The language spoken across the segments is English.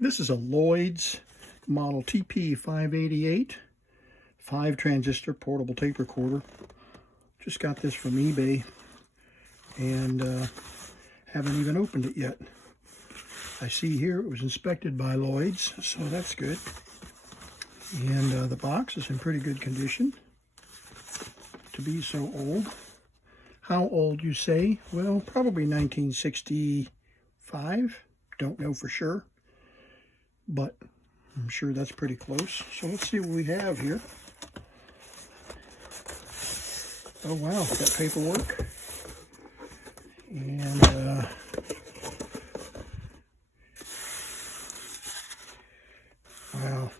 This is a Lloyds model TP588 5 transistor portable tape recorder. Just got this from eBay and haven't even opened it yet. I see here it was inspected by Lloyds, so that's good. And the box is in pretty good condition to be so old. How old, you say? Well, probably 1965. Don't know for sure, but I'm sure that's pretty close. So let's see what we have here. Oh wow, got paperwork. And wow,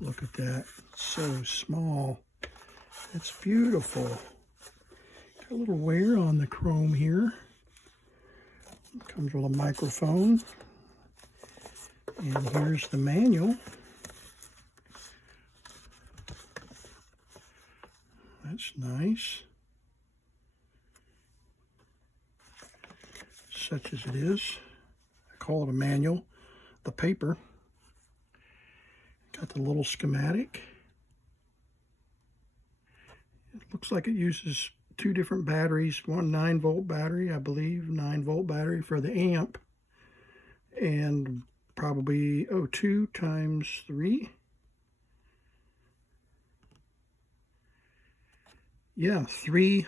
look at that. It's so small. It's beautiful. Got a little wear on the chrome here. Comes with a microphone. And here's the manual. That's nice. Such as it is. I call it a manual. The paper. Got the little schematic. It looks like it uses 2 different batteries. One 9-volt battery, I believe. 9-volt battery for the amp. And probably 2 times 3. Yeah, 3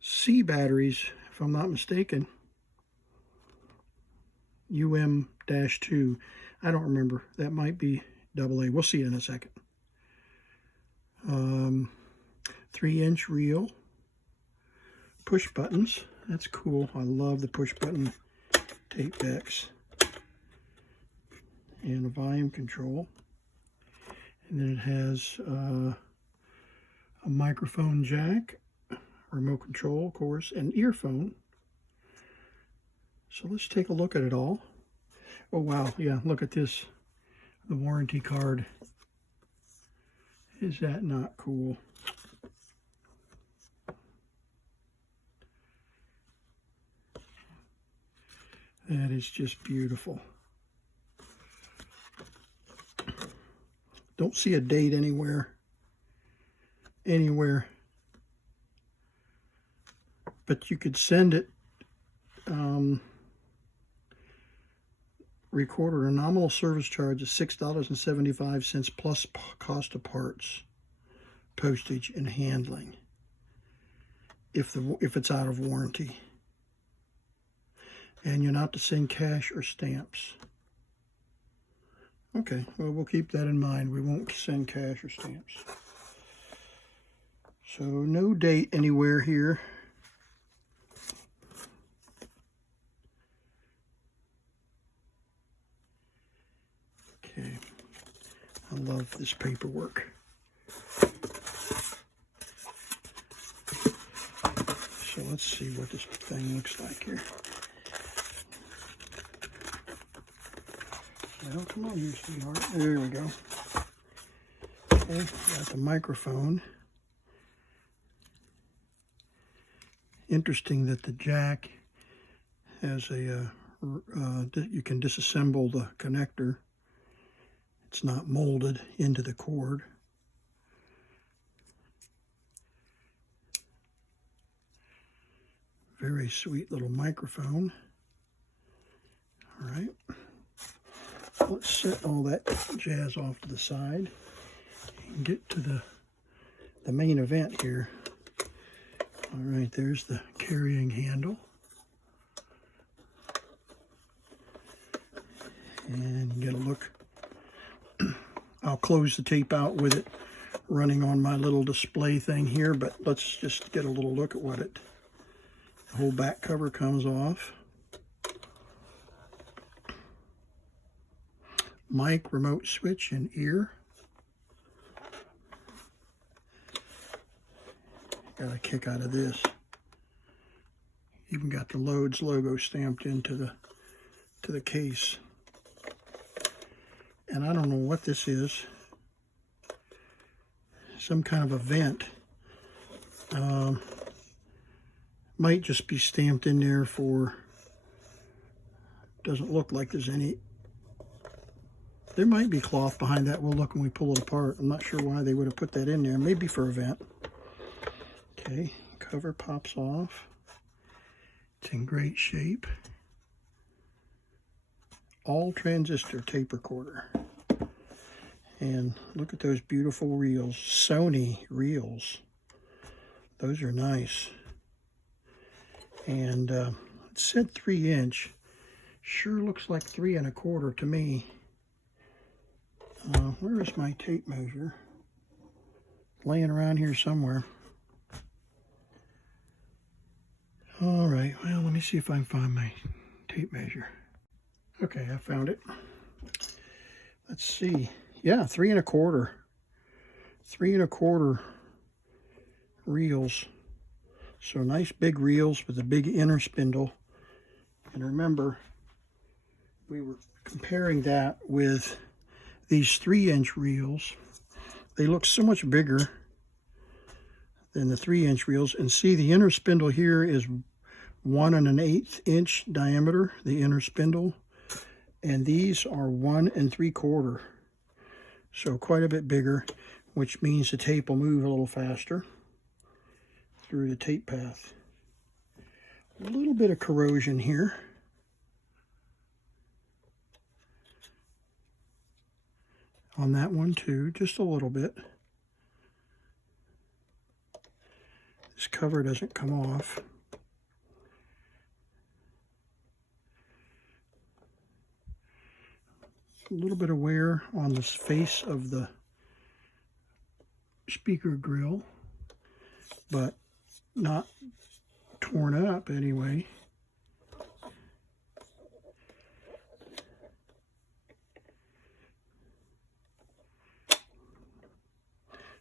C batteries, if I'm not mistaken. UM-2. I don't remember. That might be AA. We'll see in a second. 3-inch reel. Push buttons. That's cool. I love the push button tape decks. And a volume control. And then it has a microphone jack, remote control, of course, and earphone. So let's take a look at it all. Oh wow, yeah, look at this. The warranty card. Is that not cool? That is just beautiful. Don't see a date anywhere. But you could send it recorder. A nominal service charge is $6.75 plus cost of parts, postage, and handling if it's out of warranty. And you're not to send cash or stamps. Okay, well, we'll keep that in mind. We won't send cash or stamps. So no date anywhere here. Okay, I love this paperwork. So let's see what this thing looks like here. Well, come on here, sweetheart. There we go. Okay, got the microphone. Interesting that the jack has a, you can disassemble the connector. It's not molded into the cord. Very sweet little microphone. All right. Let's set all that jazz off to the side and get to the main event here. All right, there's the carrying handle. And you get a look. I'll close the tape out with it running on my little display thing here, but let's just get a little look at what the whole back cover comes off. Mic, remote switch, and ear. Got a kick out of this. Even got the Lloyds logo stamped into the case. And I don't know what this is. Some kind of a vent. Might just be stamped in there for, doesn't look like there's any There might be cloth behind that. We'll look when we pull it apart. I'm not sure why they would have put that in there. Maybe for a vent. Okay, cover pops off. It's in great shape. All transistor tape recorder. And look at those beautiful reels. Sony reels. Those are nice. And it said 3-inch. Sure looks like 3 1/4 to me. Where is my tape measure? Laying around here somewhere. All right, well, let me see if I can find my tape measure. Okay, I found it. Let's see. Yeah, 3 1/4. 3 1/4 reels. So nice big reels with a big inner spindle. And remember, we were comparing that with these 3-inch reels. They look so much bigger than the 3-inch reels. And see, the inner spindle here is 1 1/8 inch diameter, the inner spindle. And these are 1 3/4. So quite a bit bigger, which means the tape will move a little faster through the tape path. A little bit of corrosion here. On that one too, just a little bit. This cover doesn't come off. A little bit of wear on the face of the speaker grill, but not torn up anyway.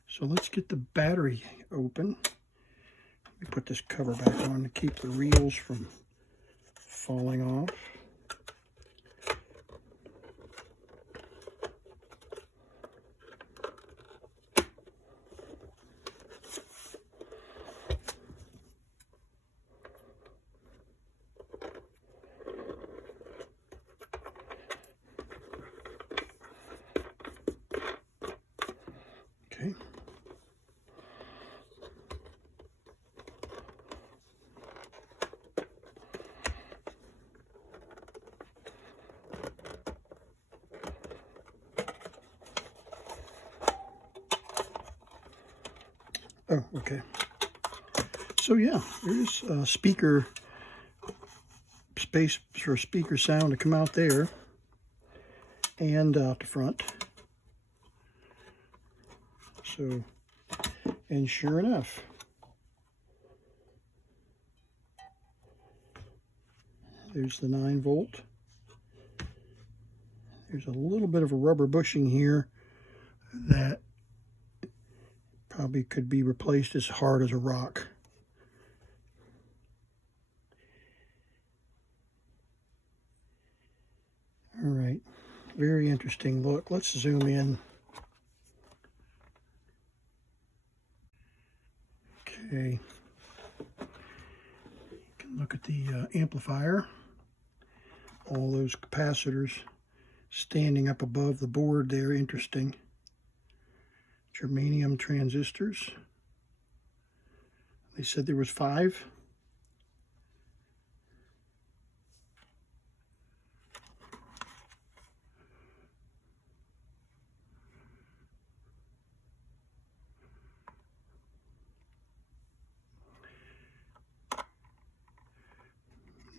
So let's get the battery open. Let me put this cover back on to keep the reels from falling off. Okay. Oh, okay. So yeah, there's a speaker space for speaker sound to come out there and out the front. So, and sure enough, there's the 9-volt. There's a little bit of a rubber bushing here that probably could be replaced as hard as a rock. All right, very interesting look. Let's zoom in. Okay, you can look at the amplifier. All those capacitors standing up above the board there, interesting. Germanium transistors. They said there was 5.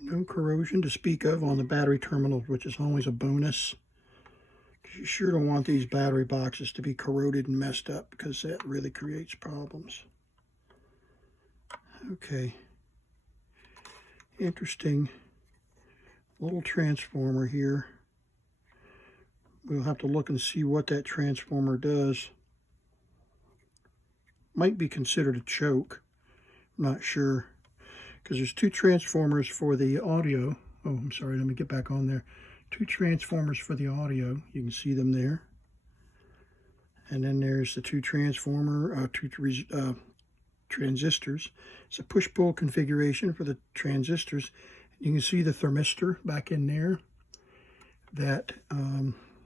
No corrosion to speak of on the battery terminals, which is always a bonus. You sure don't want these battery boxes to be corroded and messed up, because that really creates problems. Okay. Interesting little transformer here. We'll have to look and see what that transformer does. Might be considered a choke. I'm not sure. Because there's 2 transformers for the audio. Oh, I'm sorry, let me get back on there. 2 transformers for the audio. You can see them there. And then there's the 2 transistors. It's a push-pull configuration for the transistors. You can see the thermistor back in there that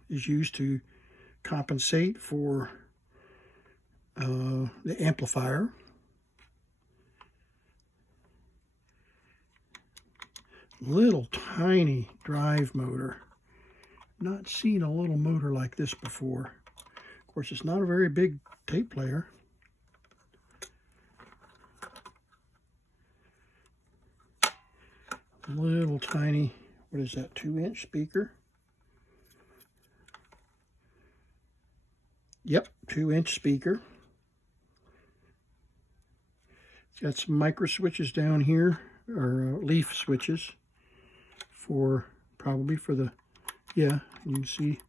is used to compensate for the amplifier. Little tiny drive motor. Not seen a little motor like this before. Of course, it's not a very big tape player. Little tiny, what is that, 2-inch speaker? Yep, 2-inch speaker. It's got some micro switches down here, or leaf switches for, probably for the, yeah, you can see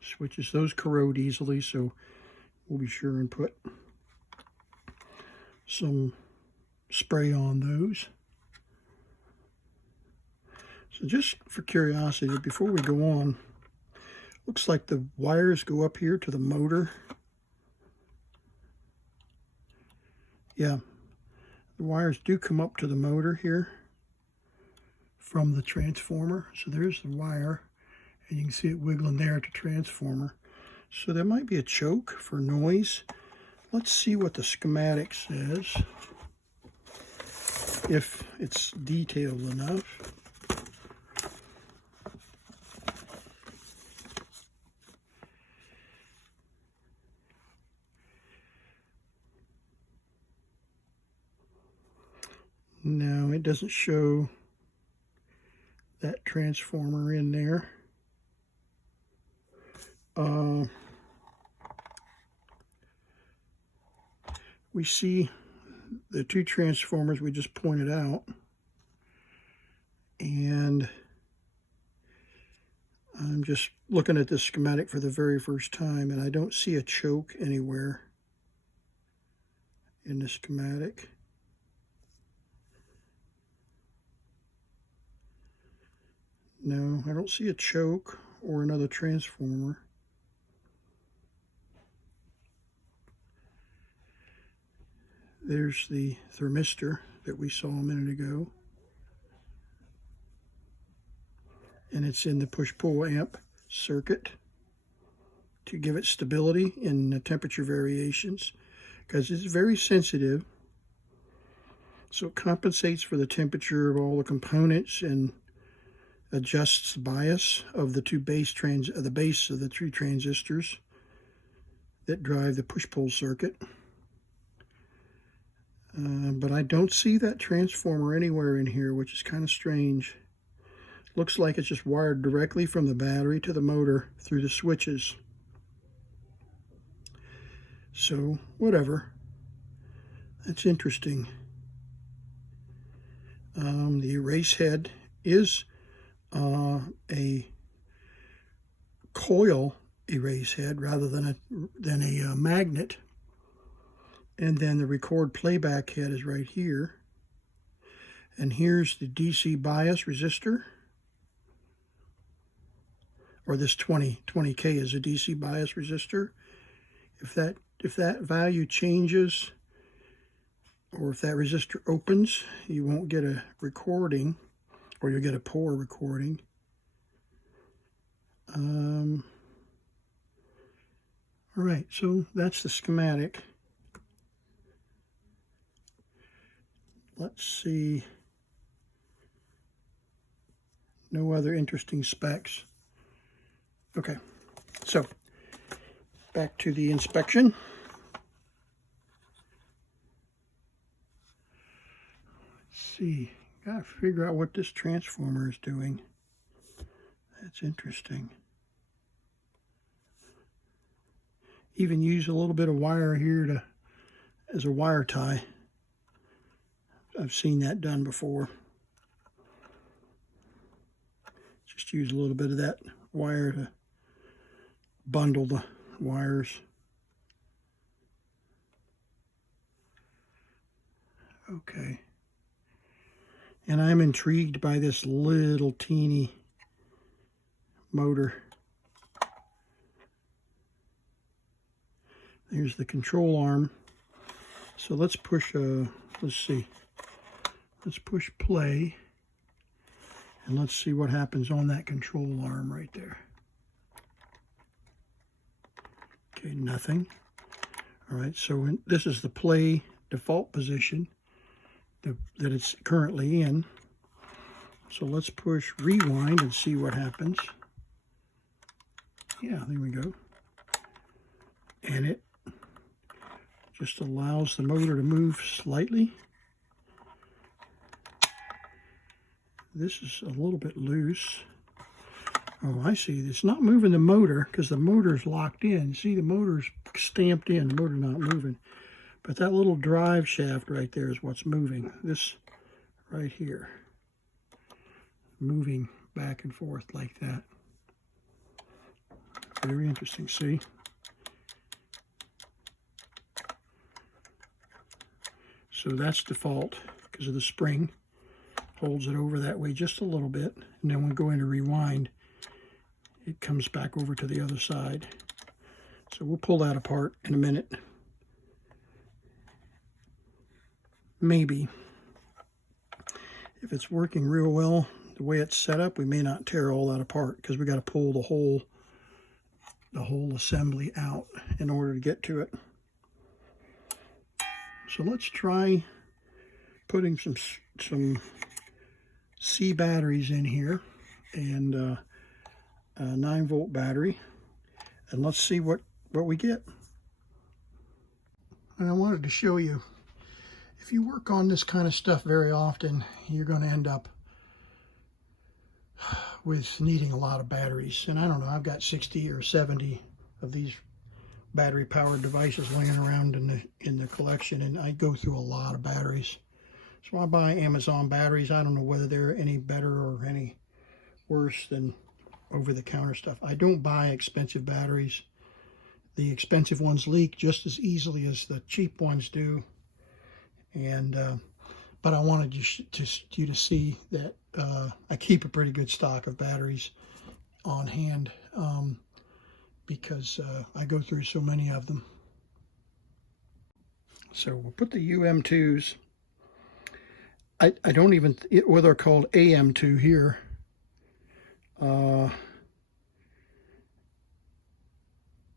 switches. Those corrode easily, so we'll be sure and put some spray on those. So just for curiosity, before we go on, looks like the wires go up here to the motor. Yeah, the wires do come up to the motor here from the transformer. So there's the wire, and you can see it wiggling there at the transformer. So there might be a choke for noise. Let's see what the schematic says, if it's detailed enough. No, it doesn't show that transformer in there. We see the two transformers we just pointed out, and I'm just looking at this schematic for the very first time, and I don't see a choke anywhere in the schematic. No, I don't see a choke or another transformer. There's the thermistor that we saw a minute ago. And it's in the push-pull amp circuit to give it stability in the temperature variations, because it's very sensitive. So it compensates for the temperature of all the components and adjusts the bias of the two base the base of the two transistors that drive the push-pull circuit. But I don't see that transformer anywhere in here, which is kind of strange. Looks like it's just wired directly from the battery to the motor through the switches. So, whatever. That's interesting. The erase head is a coil erase head rather than a magnet. And then the record playback head is right here. And here's the DC bias resistor. Or this 20K is a DC bias resistor. If that value changes, or if that resistor opens, you won't get a recording, or you'll get a poor recording. All right, so that's the schematic. Let's see. No other interesting specs. Okay, so back to the inspection. Let's see. Gotta figure out what this transformer is doing. That's interesting. Even use a little bit of wire here as a wire tie. I've seen that done before. Just use a little bit of that wire to bundle the wires. Okay. And I'm intrigued by this little teeny motor. There's the control arm. So let's push, let's see. Let's push play. And let's see what happens on that control arm right there. Okay, nothing. All right, so this is the play default position that it's currently in. So let's push rewind and see what happens. Yeah, there we go. And it just allows the motor to move slightly. This is a little bit loose. Oh, I see. It's not moving the motor because the motor's locked in. See, the motor's stamped in. The motor's not moving. But that little drive shaft right there is what's moving. This right here. Moving back and forth like that. Very interesting, see? So that's default because of the spring. Holds it over that way just a little bit. And then when we go into rewind, it comes back over to the other side. So we'll pull that apart in a minute. Maybe. If it's working real well, the way it's set up, we may not tear all that apart because we got to pull the whole assembly out in order to get to it. So let's try putting some C batteries in here and a 9-volt battery, and let's see what we get. And I wanted to show you, if you work on this kind of stuff very often, you're going to end up with needing a lot of batteries. And I don't know, I've got 60 or 70 of these battery powered devices laying around in the collection, and I go through a lot of batteries. So I buy Amazon batteries. I don't know whether they're any better or any worse than over-the-counter stuff. I don't buy expensive batteries. The expensive ones leak just as easily as the cheap ones do. And but I wanted you to see that I keep a pretty good stock of batteries on hand because I go through so many of them. So we'll put the UM2s. I don't even, well, they're called AM2 here. Of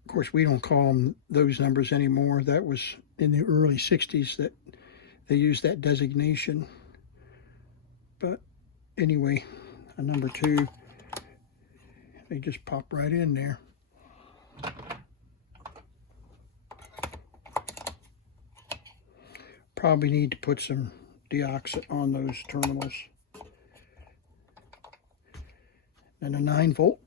course, we don't call them those numbers anymore. That was in the early 60s that they used that designation. But anyway, a number 2, they just pop right in there. Probably need to put some deoxit on those terminals. And a 9-volt.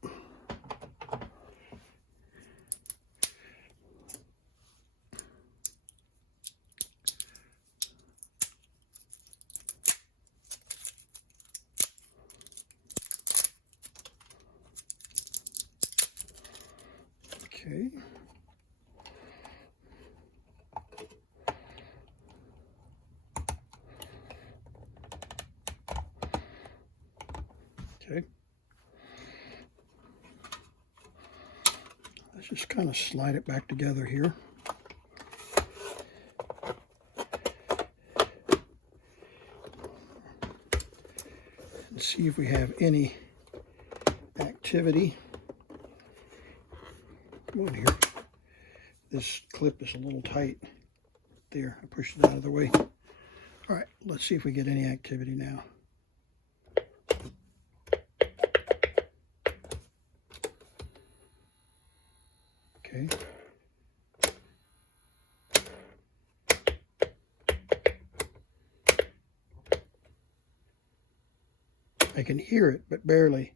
Okay. Okay. Let's just kind of slide it back together here. And see if we have any activity. Come on here. This clip is a little tight. There, I pushed it out of the way. All right, let's see if we get any activity now. Okay. I can hear it, but barely.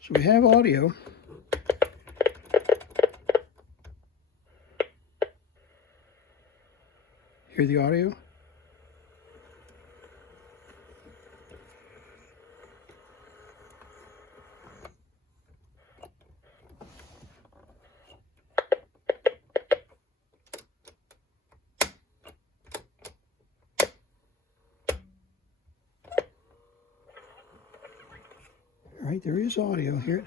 So we have audio. Hear the audio? All right, there is audio here.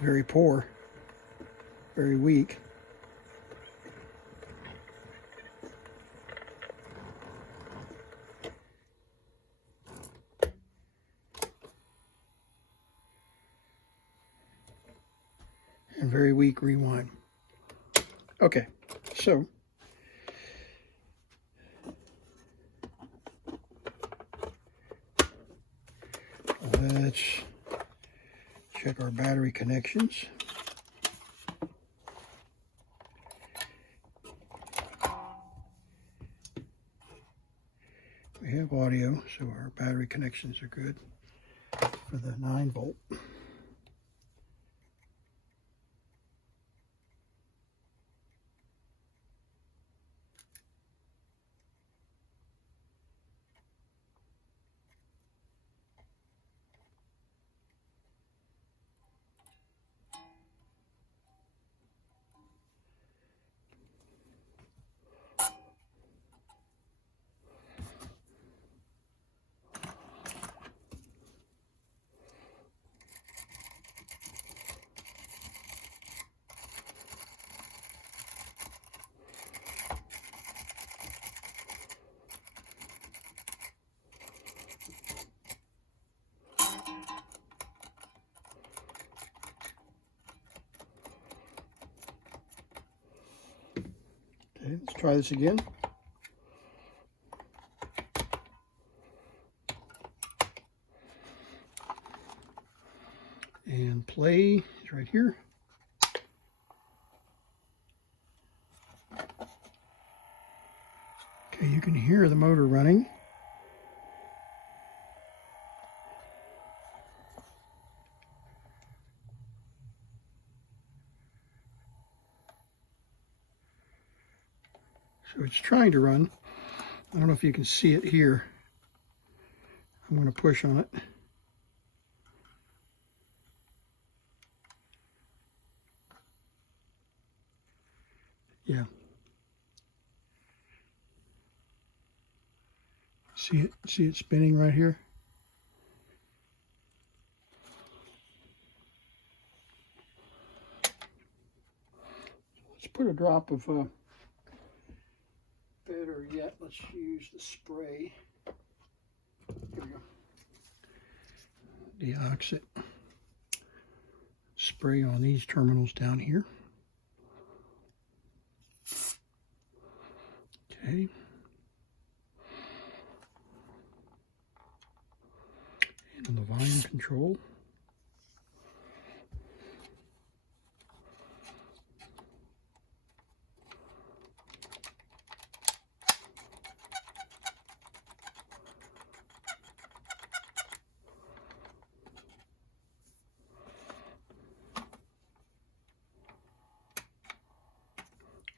Very poor, very weak. and very weak rewind. Okay, so let's check our battery connections. We have audio, so our battery connections are good for the 9-volt. Okay, let's try this again. And play is right here. Okay, you can hear the motor running. So it's trying to run. I don't know if you can see it here. I'm going to push on it. Yeah. See it spinning right here? Let's put a drop of, better yet, let's use the spray. Here we go. Deoxit spray on these terminals down here. Okay. And the volume control.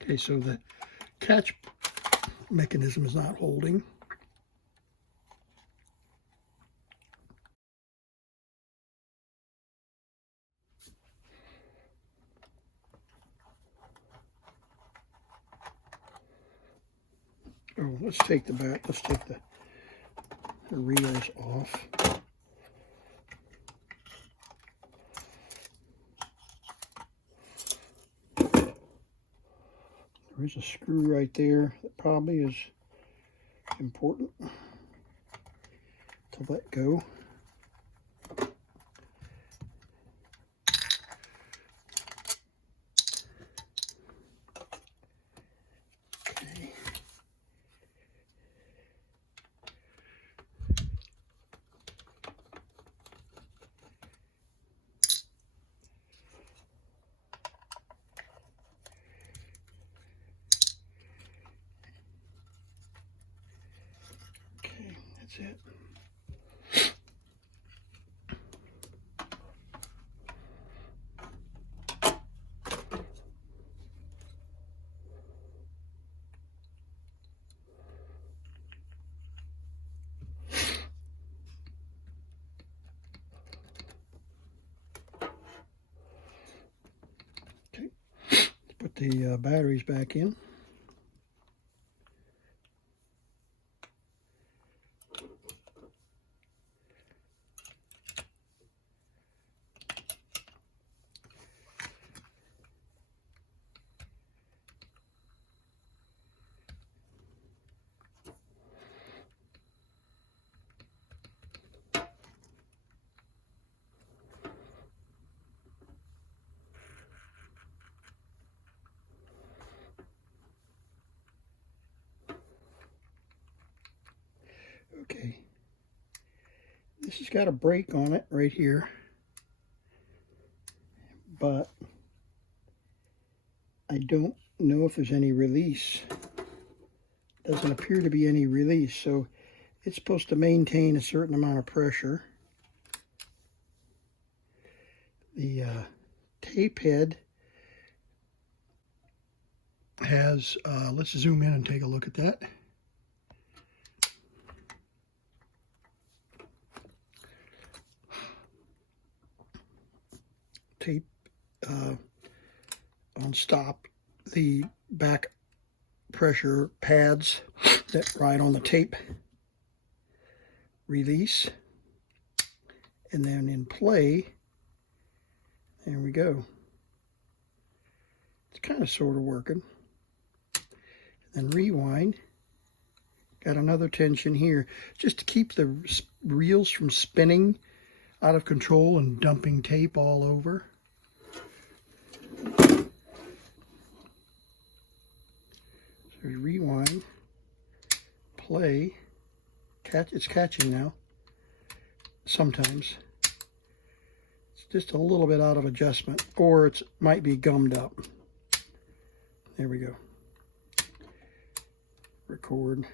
Okay, so the catch mechanism is not holding. Oh, let's take the reels off. There's a screw right there that probably is important to let go. Okay. Okay, that's it. Okay, let's put the batteries back in. Okay. This has got a brake on it right here, but I don't know if there's any release. Doesn't appear to be any release, so it's supposed to maintain a certain amount of pressure. The tape head has, let's zoom in and take a look at that. Tape on stop, the back pressure pads that ride on the tape release, and then in play, there we go. It's kind of sort of working. Then rewind, got another tension here just to keep the reels from spinning out of control and dumping tape all over. So rewind, play, catch. It's catching now. Sometimes it's just a little bit out of adjustment, or it might be gummed up. There we go. Record,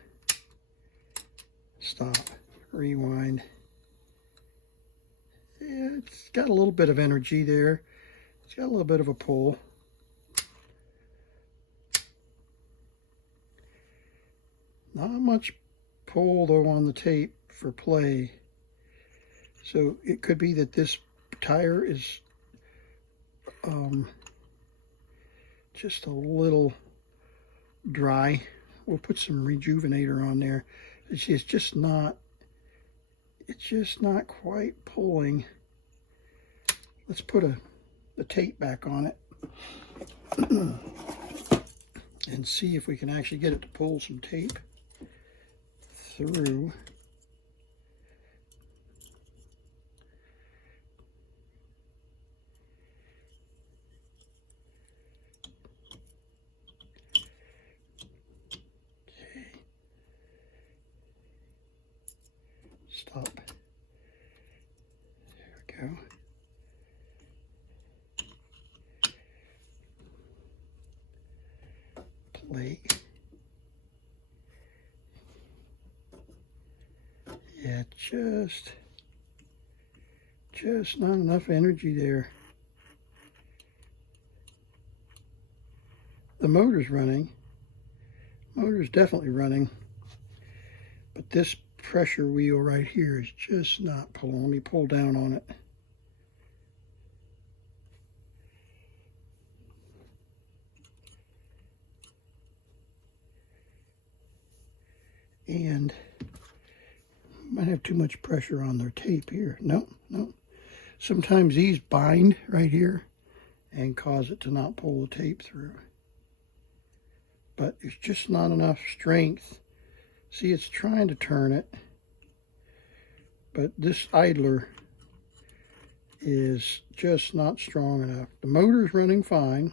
stop, rewind. Yeah, it's got a little bit of energy there. It's got a little bit of a pull. Not much pull though on the tape for play. So it could be that this tire is just a little dry. We'll put some rejuvenator on there. It's just not quite pulling. Let's put the tape back on it and see if we can actually get it to pull some tape through. Stop. There we go. Play. Yeah, just not enough energy there. The motor's running. Motor's definitely running. But this pressure wheel right here is just not pulling. Let me pull down on it. And might have too much pressure on their tape here. No. Sometimes these bind right here and cause it to not pull the tape through. But it's just not enough strength. See, it's trying to turn it, but this idler is just not strong enough. The motor's running fine.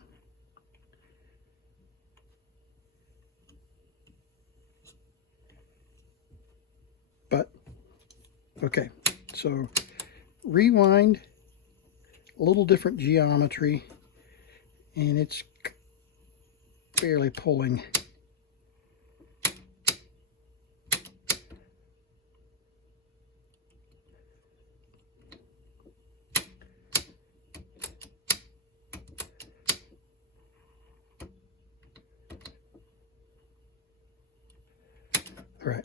But, okay, so rewind, a little different geometry, and it's barely pulling. All right,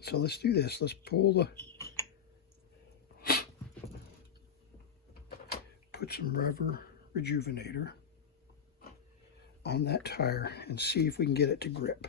so let's do this. Let's pull put some rubber rejuvenator on that tire and see if we can get it to grip.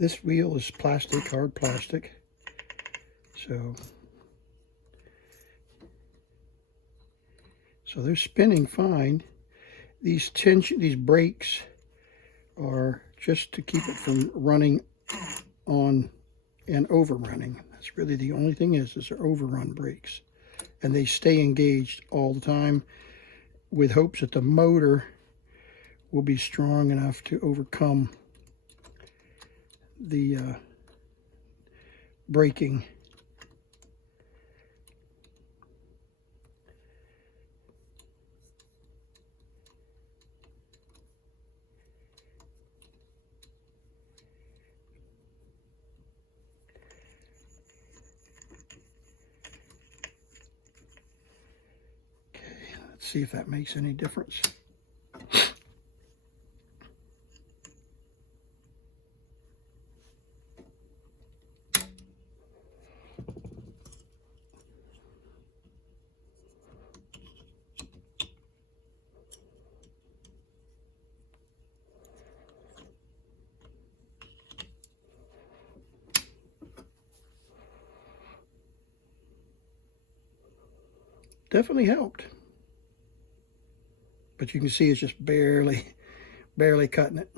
This wheel is plastic, hard plastic, so So they're spinning fine. These brakes are just to keep it from running on and overrunning. That's really the only thing is they're overrun brakes. And they stay engaged all the time with hopes that the motor will be strong enough to overcome the braking. Let's see if that makes any difference. Definitely helped. But you can see it's just barely cutting it.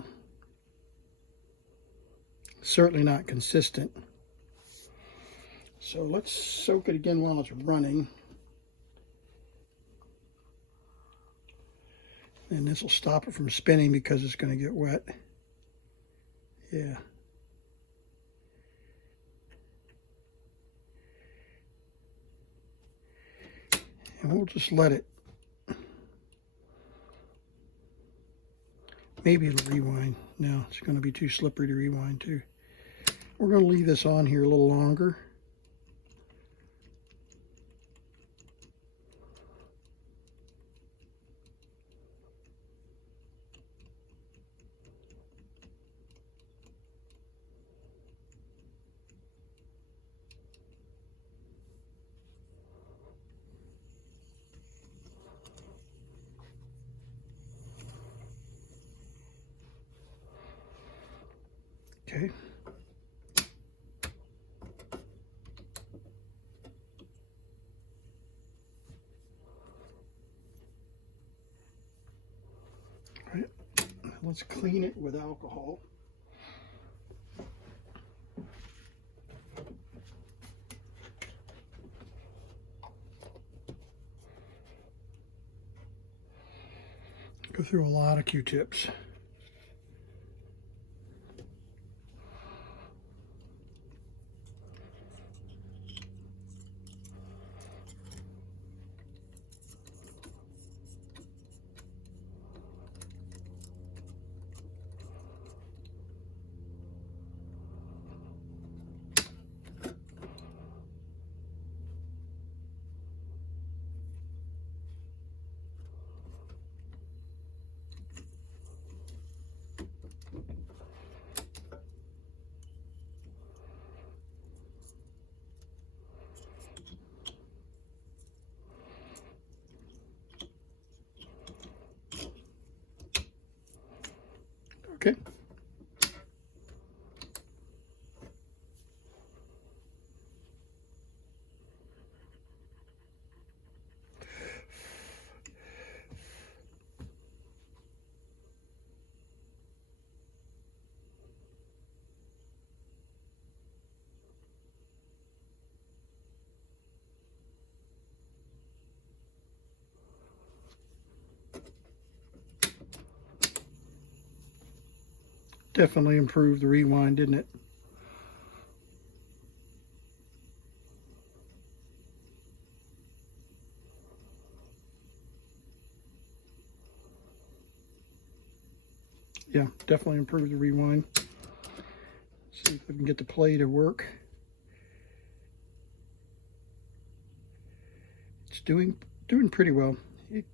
Certainly not consistent. So let's soak it again while it's running. And this will stop it from spinning because it's going to get wet. Yeah. And we'll just let it. Maybe it'll rewind. No, it's going to be too slippery to rewind too. We're going to leave this on here a little longer. Okay. All right. Let's clean it with alcohol. Go through a lot of Q-tips. Okay. Definitely improved the rewind, didn't it? Yeah, definitely improved the rewind. See if I can get the play to work. It's doing pretty well. It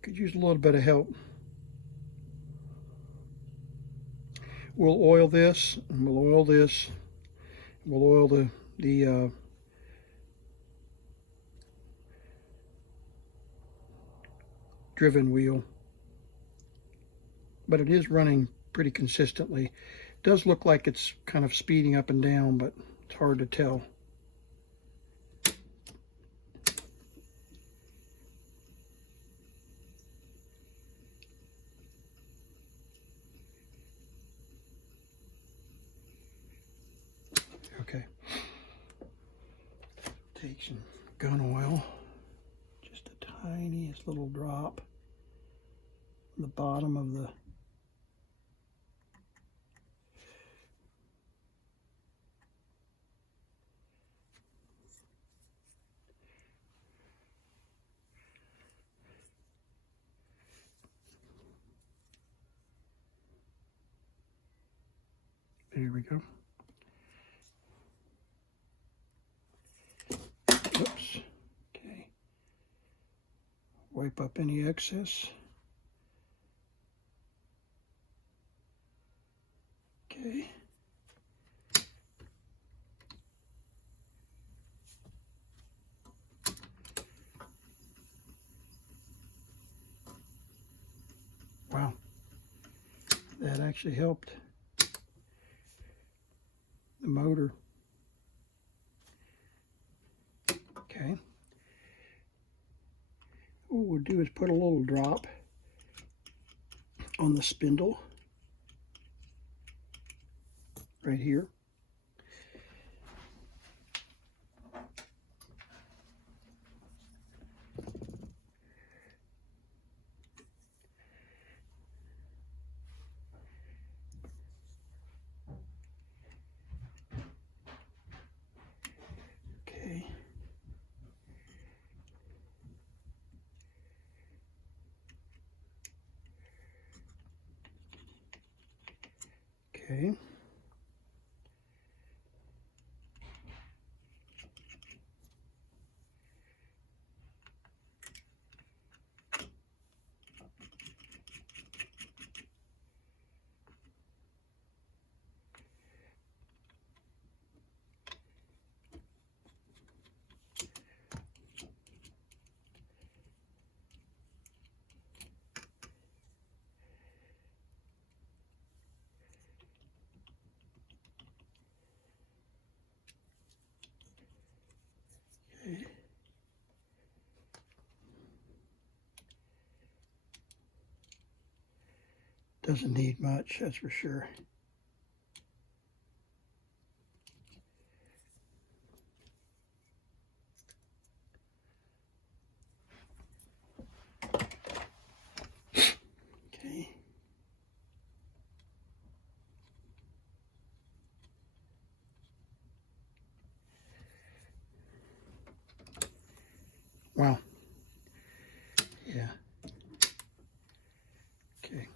could use a little bit of help. We'll oil this, and we'll oil this. We'll oil the driven wheel. But it is running pretty consistently. It does look like it's kind of speeding up and down, but it's hard to tell. Take some gun oil, just a tiniest little drop on the bottom of the there we go. Oops. Okay. Wipe up any excess. Okay. Wow. That actually helped the motor. Okay. What we'll do is put a little drop on the spindle right here. Okay. Okay. Doesn't need much, that's for sure. Okay. Wow. Yeah. Okay.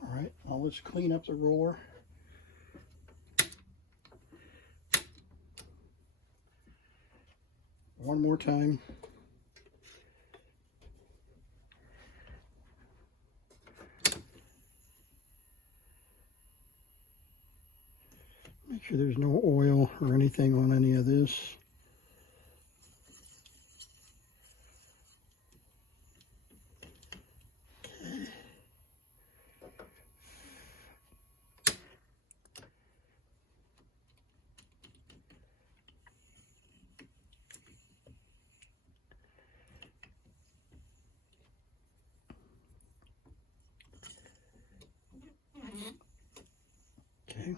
All right, now let's clean up the roller. One more time. Make sure there's no oil or anything on any of this. Okay.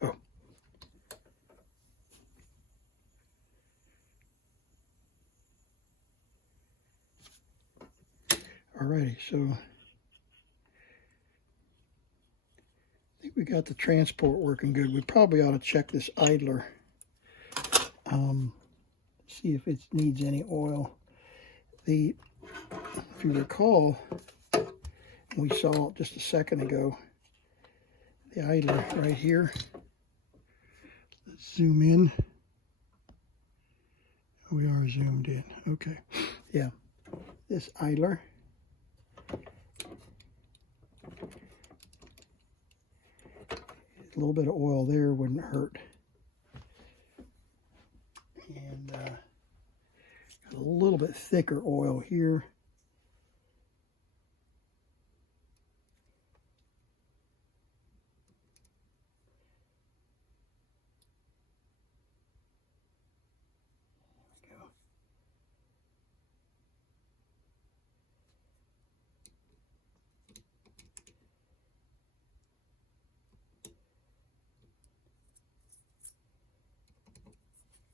Oh. Alrighty, so I think we got the transport working good. We probably ought to check this idler. See if it needs any oil. If you recall, we saw just a second ago, the idler right here. Let's zoom in. We are zoomed in. Okay. Yeah. This idler A little bit of oil there wouldn't hurt. And a little bit thicker oil here.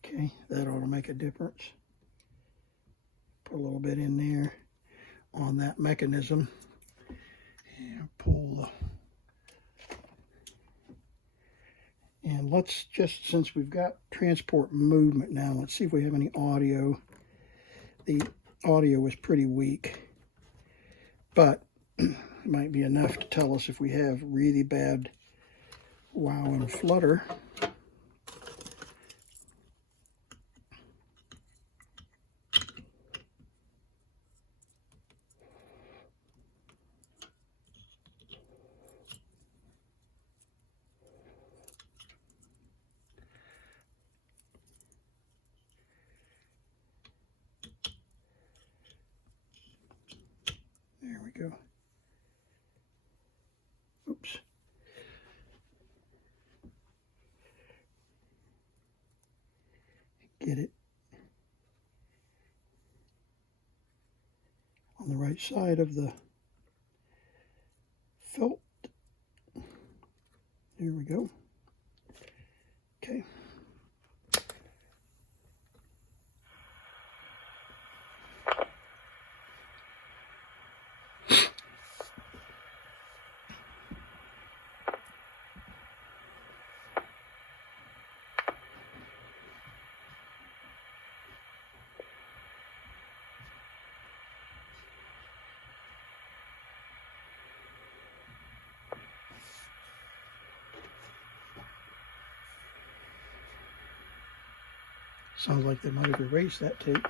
Okay, that ought to make a difference. Put a little bit in there on that mechanism and pull and let's just, since we've got transport movement now, let's see if we have any audio. The audio is pretty weak, but it might be enough to tell us if we have really bad wow and flutter. There we go. Oops. Get it on the right side of the felt. There we go. Okay. Sounds like they might have erased that tape.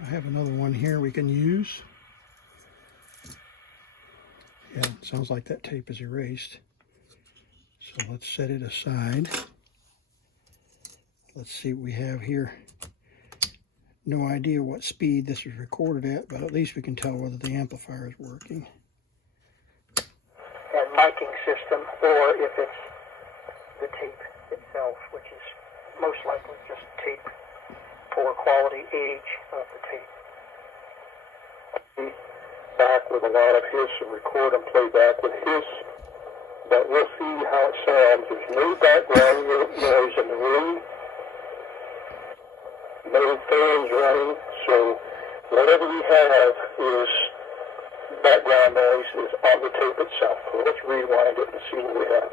I have another one here we can use. Yeah, it sounds like that tape is erased. So let's set it aside. Let's see what we have here. No idea what speed this is recorded at, but at least we can tell whether the amplifier is working. And miking system, or if it's the tape itself, which is most likely just tape, poor quality age of the tape. Back with a lot of hiss and record and play back with hiss, but we'll see how it sounds. There's no background noise in the room, no fans running, so whatever we have is background noise is on the tape itself. So let's rewind it and see what we have.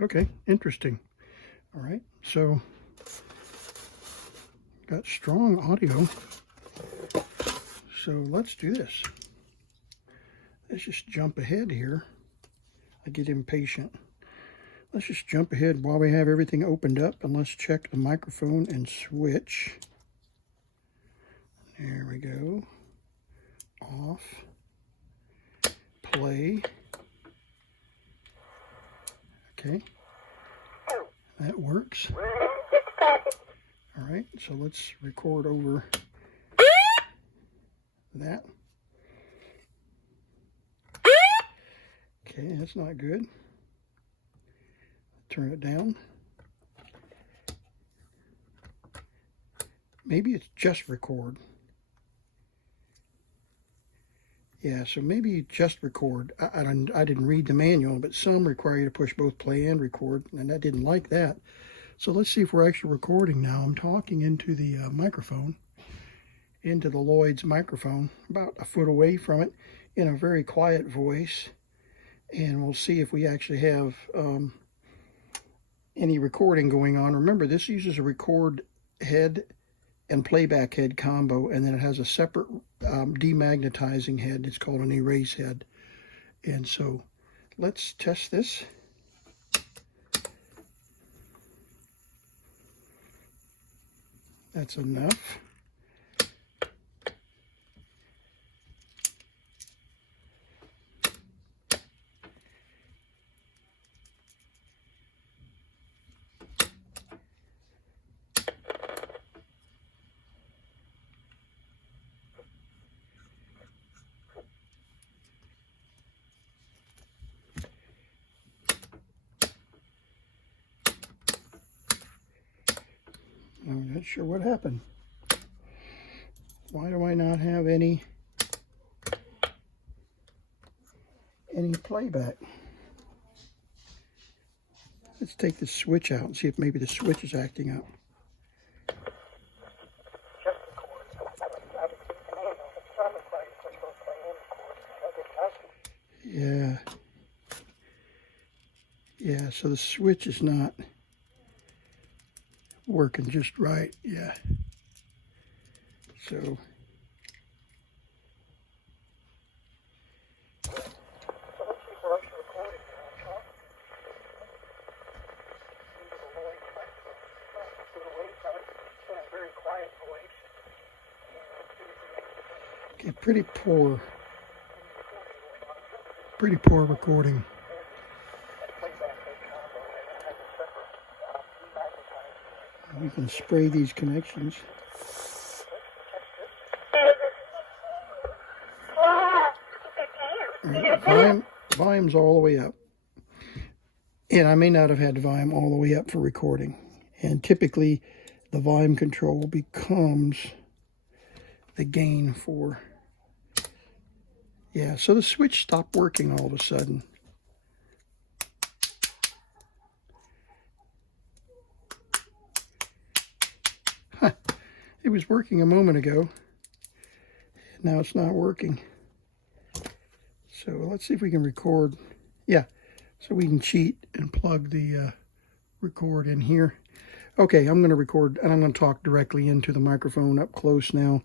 Okay, interesting. All right, so got strong audio. So let's do this. Let's just jump ahead here. I get impatient. Let's just jump ahead while we have everything opened up, and let's check the microphone and switch. There we go. Off. Play. Okay. That works. All right, so let's record over that. Okay, that's not good. Turn it down. Maybe it's just record. Yeah, so maybe just record. I didn't read the manual, but some require you to push both play and record, and I didn't like that. So let's see if we're actually recording now. I'm talking into the microphone, into the Lloyds microphone, about a foot away from it, in a very quiet voice. And we'll see if we actually have any recording going on. Remember, this uses a record head and playback head combo, and then it has a separate demagnetizing head. It's called an erase head. And so let's test this. That's enough. I'm not sure what happened. Why do I not have any playback? Let's take the switch out and see if maybe the switch is acting up. Yeah. Yeah, so the switch is not working just right. Yeah. So okay, pretty poor recording. We can spray these connections. Volume's all the way up. And I may not have had the volume all the way up for recording. And typically the volume control becomes the gain for... Yeah, so the switch stopped working all of a sudden. Huh. It was working a moment ago. Now it's not working. So let's see if we can record. Yeah, so we can cheat and plug the record in here. Okay, I'm going to record, and I'm going to talk directly into the microphone up close now.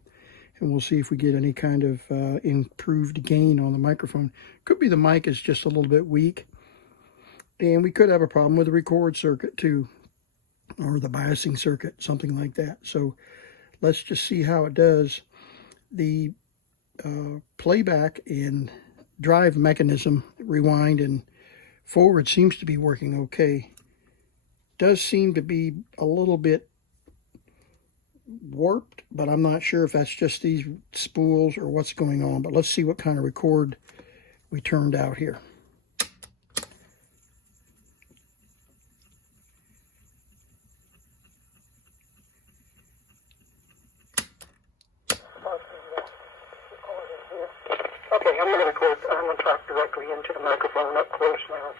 And we'll see if we get any kind of improved gain on the microphone. Could be the mic is just a little bit weak. And we could have a problem with the record circuit too, or the biasing circuit, something like that. So let's just see how it does. The playback and drive mechanism, rewind and forward, seems to be working okay. Does seem to be a little bit warped, but I'm not sure if that's just these spools or what's going on. But let's see what kind of record we turned out here. Okay, I'm going to record. I'm going to talk directly into the microphone up close now.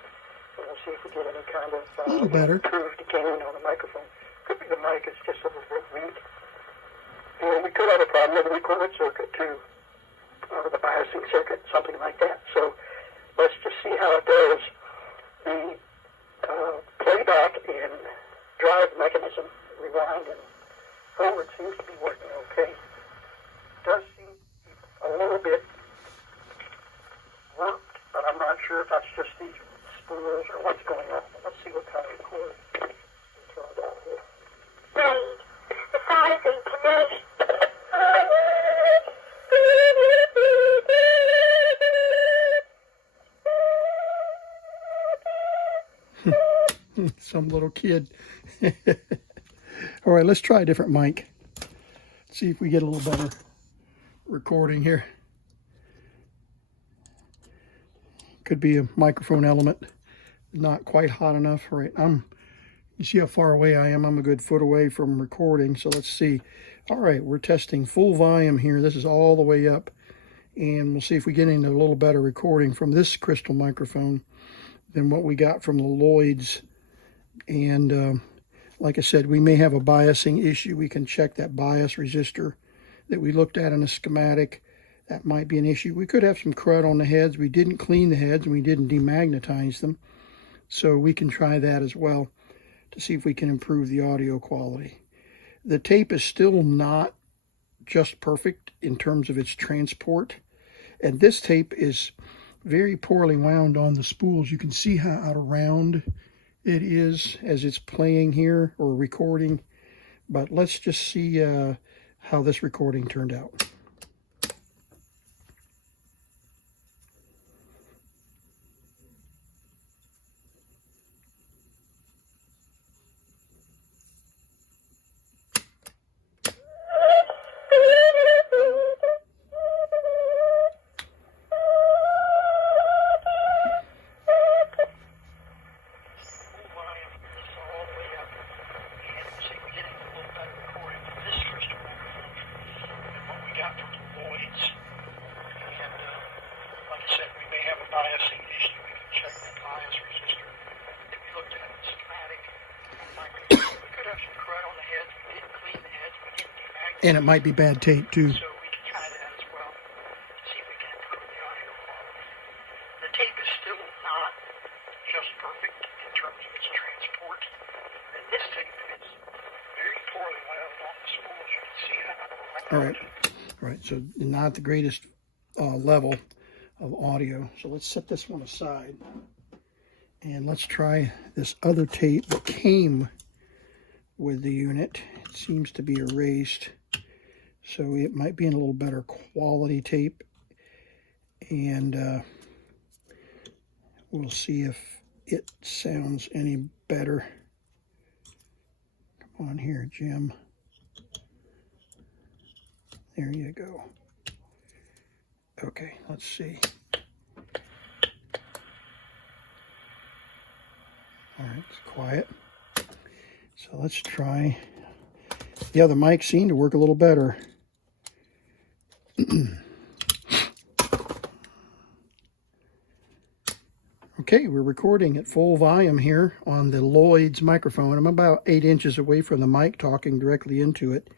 And we'll see if we get any kind of a little better improved gain on the microphone. Could be the mic is just a little bit weak. And we could have a problem with the record circuit too, or the biasing circuit, something like that. So let's just see how it does. The playback and drive mechanism, rewind and forward, seems to be working okay. Does seem a little bit warped, but I'm not sure if that's just these spools or what's going on. Let's see what kind of record we turned out here. The biasing connection. Some little kid. All right, let's try a different mic. See if we get a little better recording here. Could be a microphone element. Not quite hot enough. All right, you see how far away I am? I'm a good foot away from recording, so let's see. All right, we're testing full volume here. This is all the way up, and we'll see if we get into a little better recording from this crystal microphone than what we got from the Lloyds. And like I said, we may have a biasing issue. We can check that bias resistor that we looked at in a schematic. That might be an issue. We could have some crud on the heads. We didn't clean the heads, and we didn't demagnetize them. So we can try that as well to see if we can improve the audio quality. The tape is still not just perfect in terms of its transport. And this tape is very poorly wound on the spools. You can see how out of round it is as it's playing here or recording. But let's just see how this recording turned out. From the Lloyds, and like I said, we may have a biasing issue. We can check the bias resistor. If we looked at the schematic, we could have some crud on the heads. We didn't clean the heads. We didn't demagnetize. And it might be bad tape too. So we can try that as well to see if we can improve the audio quality. The tape is still not just perfect in terms of its transport. And this tape is very poorly wound on the spools. You can see that. All right. All right, so not the greatest level of audio. So let's set this one aside. And let's try this other tape that came with the unit. It seems to be erased. So it might be in a little better quality tape. And we'll see if it sounds any better. Come on here, Jim. There you go. Okay, let's see. All right, it's quiet. So let's try. Yeah, the mic seemed to work a little better. Okay, we're recording at full volume here on the Lloyds microphone. I'm about 8 inches away from the mic, talking directly into it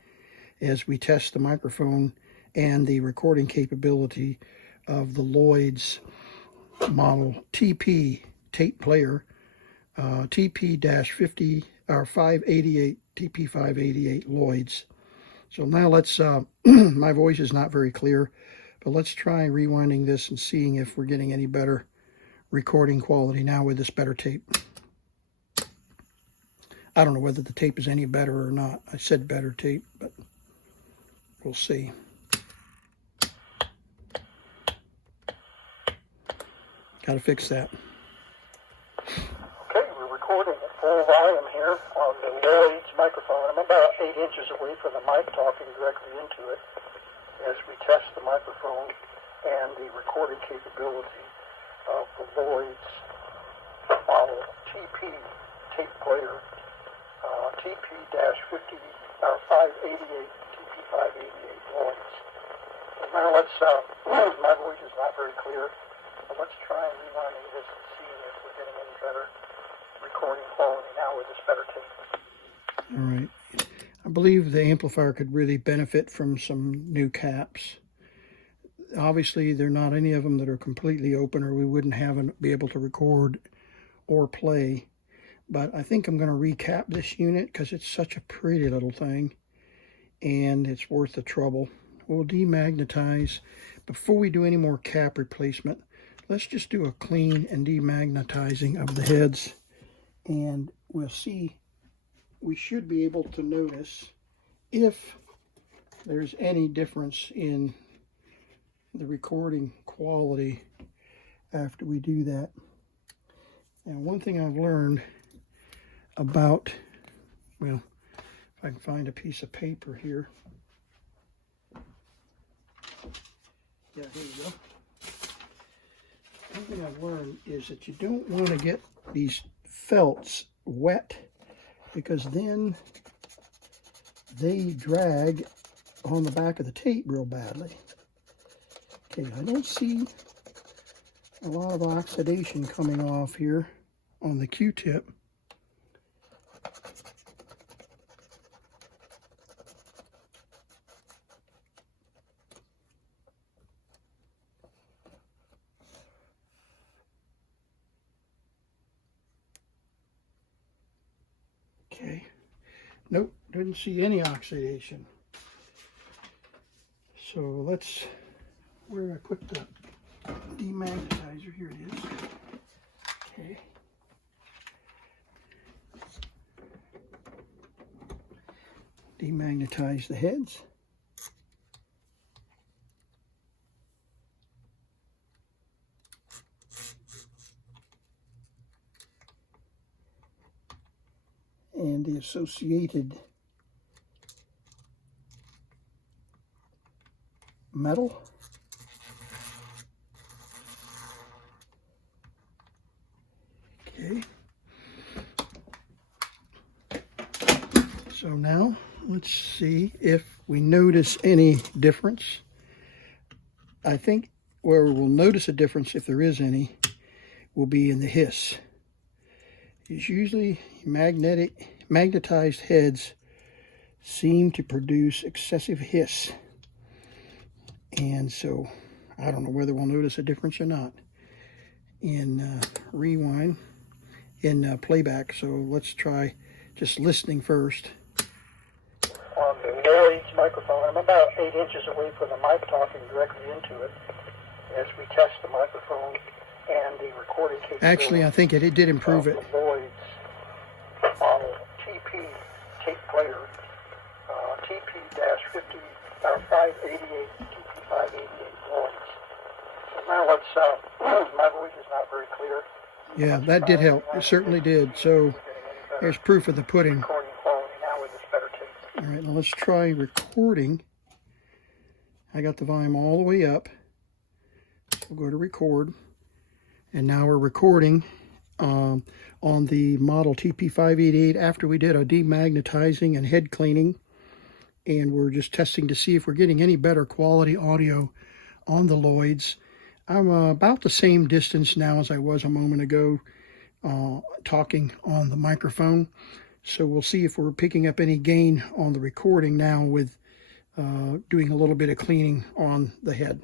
as we test the microphone and the recording capability of the Lloyds model TP tape player, TP-588, TP588 Lloyds. So now let's, my voice is not very clear, but let's try rewinding this and seeing if we're getting any better recording quality now with this better tape. I don't know whether the tape is any better or not. I said better tape, but we'll see. Got to fix that. Okay, we're recording at full volume here on the Lloyds microphone. I'm about 8 inches away from the mic, talking directly into it as we test the microphone and the recording capability of the Lloyds model TP tape player, TP-588, TP588 Lloyds. So now let's, my voice is not very clear, but let's try and rewinding this and see if we're getting any better recording quality now with this better tape. All right. I believe the amplifier could really benefit from some new caps. Obviously, there are not any of them that are completely open, or we wouldn't be able to record or play. But I think I'm going to recap this unit because it's such a pretty little thing, and it's worth the trouble. We'll demagnetize. Before we do any more cap replacement, let's just do a clean and demagnetizing of the heads, and we'll see. We should be able to notice if there's any difference in the recording quality after we do that. And one thing I've learned about, well, if I can find a piece of paper here. Yeah, here we go. One thing I've learned is that you don't want to get these felts wet, because then they drag on the back of the tape real badly. Okay, I don't see a lot of oxidation coming off here on the Q-tip. Okay, nope, didn't see any oxidation. So let's, where did I put the demagnetizer. Here it is. Okay. Demagnetize the heads. And the associated metal. Okay. So now let's see if we notice any difference. I think where we'll notice a difference, if there is any, will be in the hiss. It's usually magnetized heads seem to produce excessive hiss. And so I don't know whether we'll notice a difference or not in rewind, in playback. So let's try just listening first. On the Lloyds microphone, I'm about 8 inches away from the mic talking directly into it as we test the microphone and the recording capability. Actually, I think it did improve it. The Lloyds model TP tape player, TP588, TP588 Lloyds. So now let's, my voice is not very clear. Yeah, that did help. It certainly did. So there's proof of the pudding. Recording quality now with this better tape. All right, now let's try recording. I got the volume all the way up. We'll go to record. And now we're recording on the model TP588 after we did a demagnetizing and head cleaning. And we're just testing to see if we're getting any better quality audio on the Lloyds. I'm about the same distance now as I was a moment ago talking on the microphone. So we'll see if we're picking up any gain on the recording now with doing a little bit of cleaning on the head.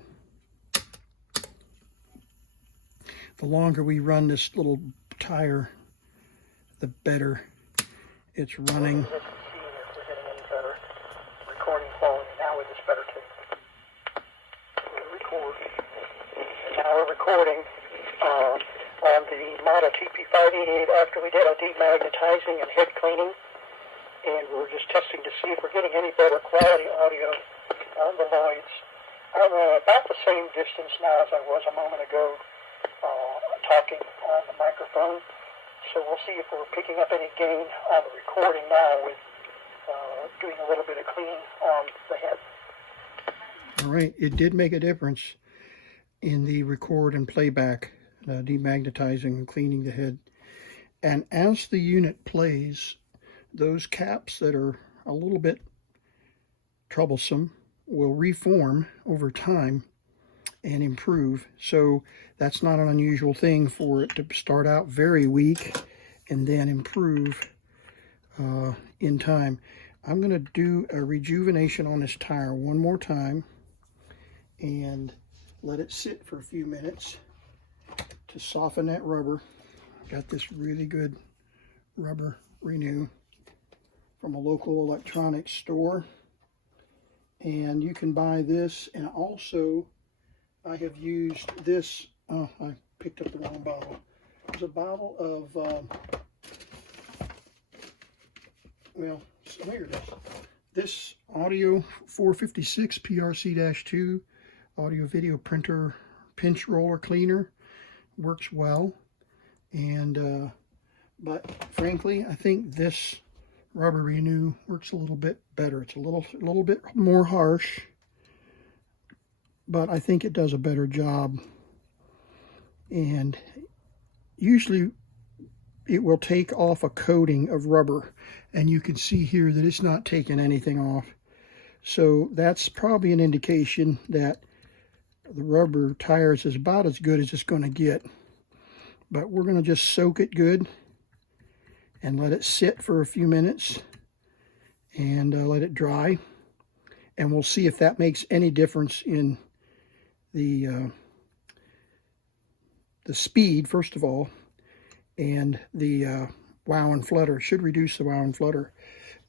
The longer we run this little tire, the better it's running. Let's see if we're getting any better recording quality now with this better tape. We'll record. And now we're recording on the model TP588 after we did our demagnetizing and head cleaning. And we're just testing to see if we're getting any better quality audio on the Lloyds. I'm about the same distance now as I was a moment ago talking on the microphone. So we'll see if we're picking up any gain on the recording now with doing a little bit of cleaning on the head. All right, it did make a difference in the record and playback, demagnetizing and cleaning the head. And as the unit plays, those caps that are a little bit troublesome will reform over time and improve. So that's not an unusual thing for it to start out very weak and then improve in time. I'm going to do a rejuvenation on this tire one more time and let it sit for a few minutes to soften that rubber. Got this really good rubber renew from a local electronics store, and you can buy this. And also I have used this. Oh, I picked up the wrong bottle. There's a bottle of well, so here it is. This Audio 456 PRC-2 audio video printer pinch roller cleaner works well, and but frankly I think this rubber renew works a little bit better. It's a little bit more harsh, but I think it does a better job. And usually it will take off a coating of rubber, and you can see here that it's not taking anything off. So that's probably an indication that the rubber tires is about as good as it's going to get. But we're going to just soak it good and let it sit for a few minutes and let it dry. And we'll see if that makes any difference in the speed, first of all, and the wow and flutter. Should reduce the wow and flutter.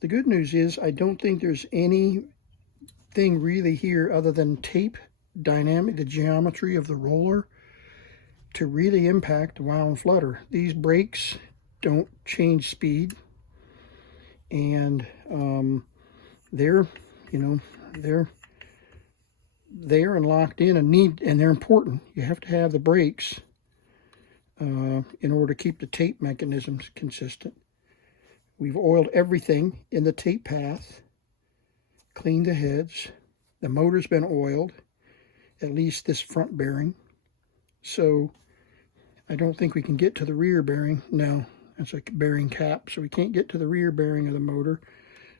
The good news is I don't think there's anything really here other than tape the geometry of the roller to really impact the wow and flutter. These brakes don't change speed, and they're, you know, they're there and locked in and they're important. You have to have the brakes in order to keep the tape mechanisms consistent. We've oiled everything in the tape path, cleaned the heads. The motor's been oiled, at least this front bearing. So I don't think we can get to the rear bearing. No, that's a bearing cap, so we can't get to the rear bearing of the motor.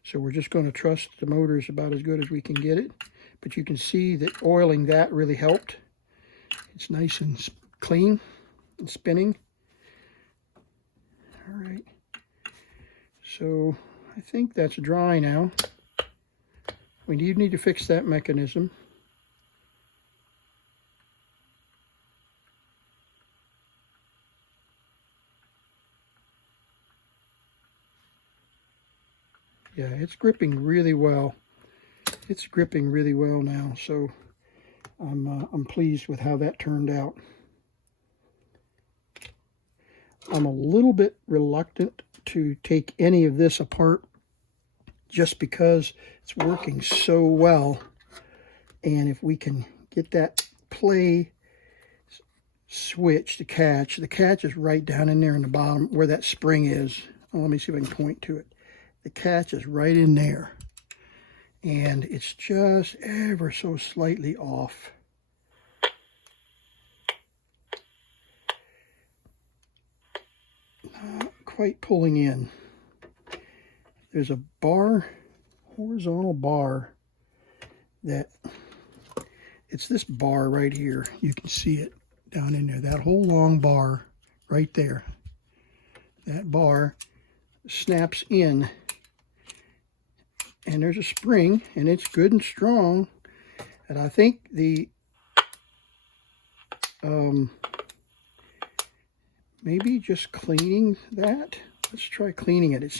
So we're just going to trust the motor is about as good as we can get it. But you can see that oiling that really helped. It's nice and clean and spinning. All right. So I think that's dry now. We need to fix that mechanism. Yeah, it's gripping really well. It's gripping really well now, so I'm pleased with how that turned out. I'm a little bit reluctant to take any of this apart just because it's working so well. And if we can get that play switch, the catch is right down in there in the bottom where that spring is. Oh, let me see if I can point to it. The catch is right in there. And it's just ever so slightly off. Not quite pulling in. There's a bar, horizontal bar, that it's this bar right here. You can see it down in there. That whole long bar right there. That bar snaps in. And there's a spring, and it's good and strong. And I think the maybe just cleaning that. Let's try cleaning it. It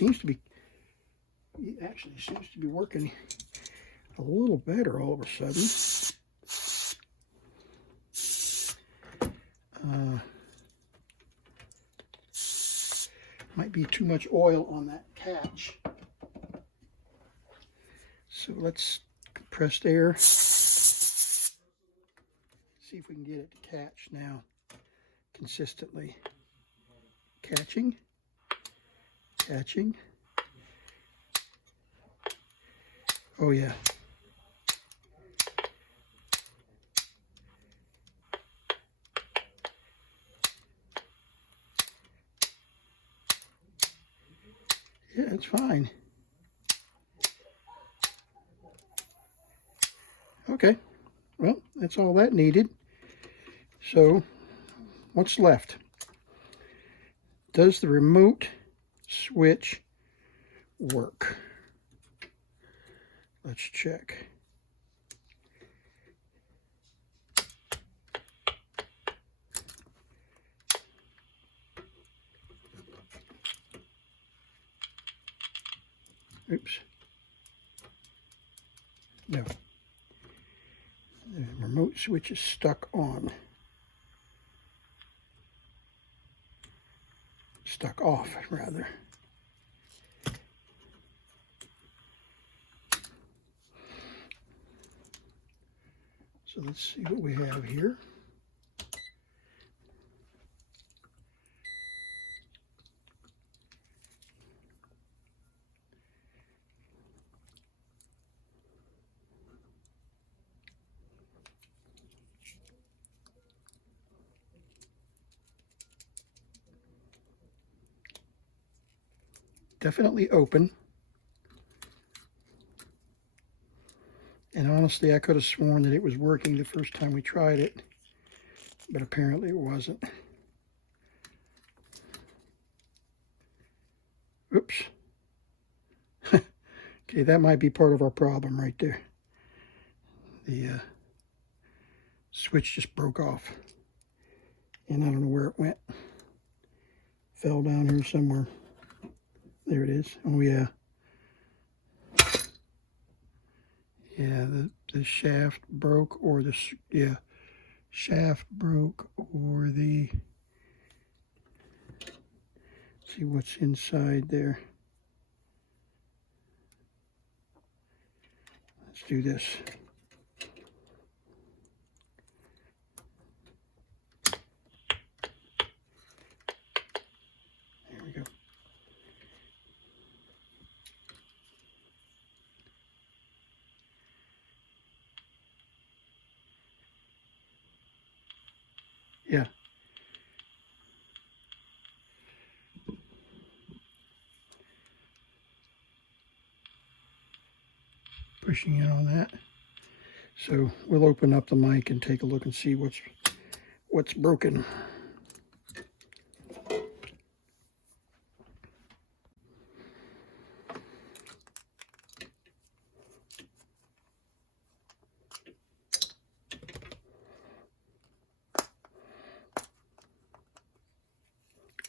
actually seems to be working a little better all of a sudden. Might be too much oil on that catch. So let's compressed air. See if we can get it to catch now consistently. Catching. Oh yeah. Yeah, it's fine. Okay, well, that's all that needed. So, what's left? Does the remote switch work? Let's check. Oops. No. The remote switch is stuck on. Stuck off, rather. So let's see what we have here. Definitely open. And honestly, I could have sworn that it was working the first time we tried it, but apparently it wasn't. Oops. Okay, that might be part of our problem right there. The switch just broke off. And I don't know where it went. Fell down here somewhere. There it is. Oh yeah. Yeah, the shaft broke, or yeah, shaft broke, or see what's inside there. Let's do this. There we go. Yeah. Pushing in on that. So we'll open up the mic and take a look and see what's broken.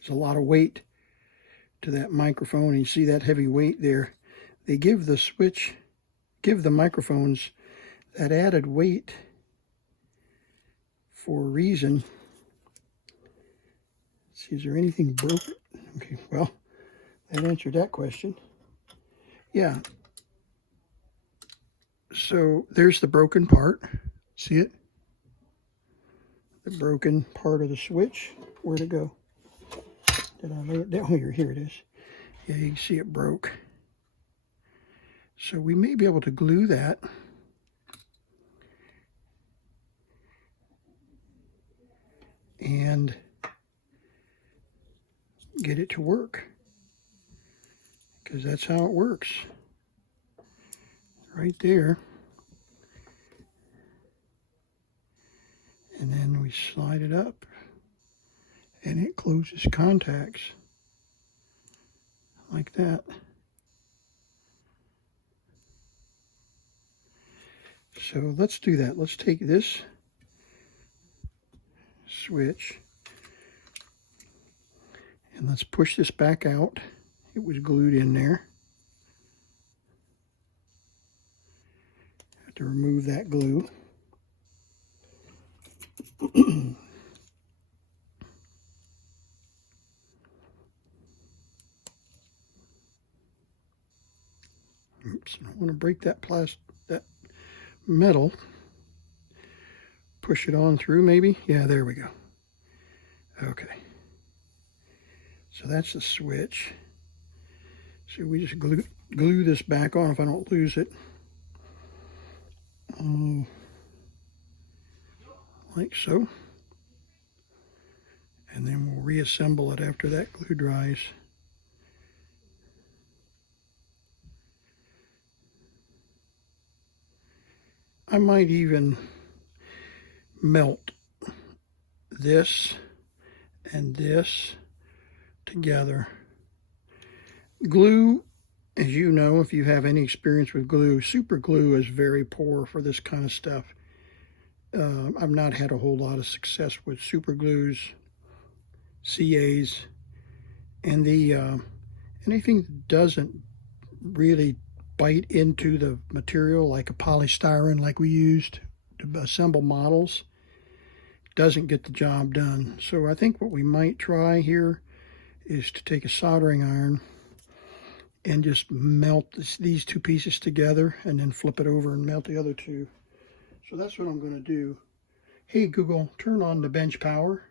There's a lot of weight to that microphone, and you see that heavy weight there. They give the microphones that added weight for a reason. Let's see, is there anything broken? Okay, well, that answered that question. Yeah. So there's the broken part. See it? The broken part of the switch. Where'd it go? Did I lay it down? Oh, here it is. Yeah, you can see it broke. So we may be able to glue that. And get it to work. Because that's how it works. Right there. And then we slide it up. And it closes contacts. Like that. So let's do that. Let's take this switch and let's push this back out. It was glued in there. Have to remove that glue. Oops, I don't want to break that that metal. Push it on through maybe. Yeah, there we go. Okay. So that's the switch. So we just glue this back on if I don't lose it. Like so. And then we'll reassemble it after that glue dries. I might even melt this and this together. Glue, as you know, if you have any experience with glue, super glue is very poor for this kind of stuff. I've not had a whole lot of success with super glues, CAs, and anything that doesn't really bite into the material, like a polystyrene like we used to assemble models, doesn't get the job done. So I think what we might try here is to take a soldering iron and just melt these two pieces together and then flip it over and melt the other two. So that's what I'm going to do. Hey Google, turn on the bench power.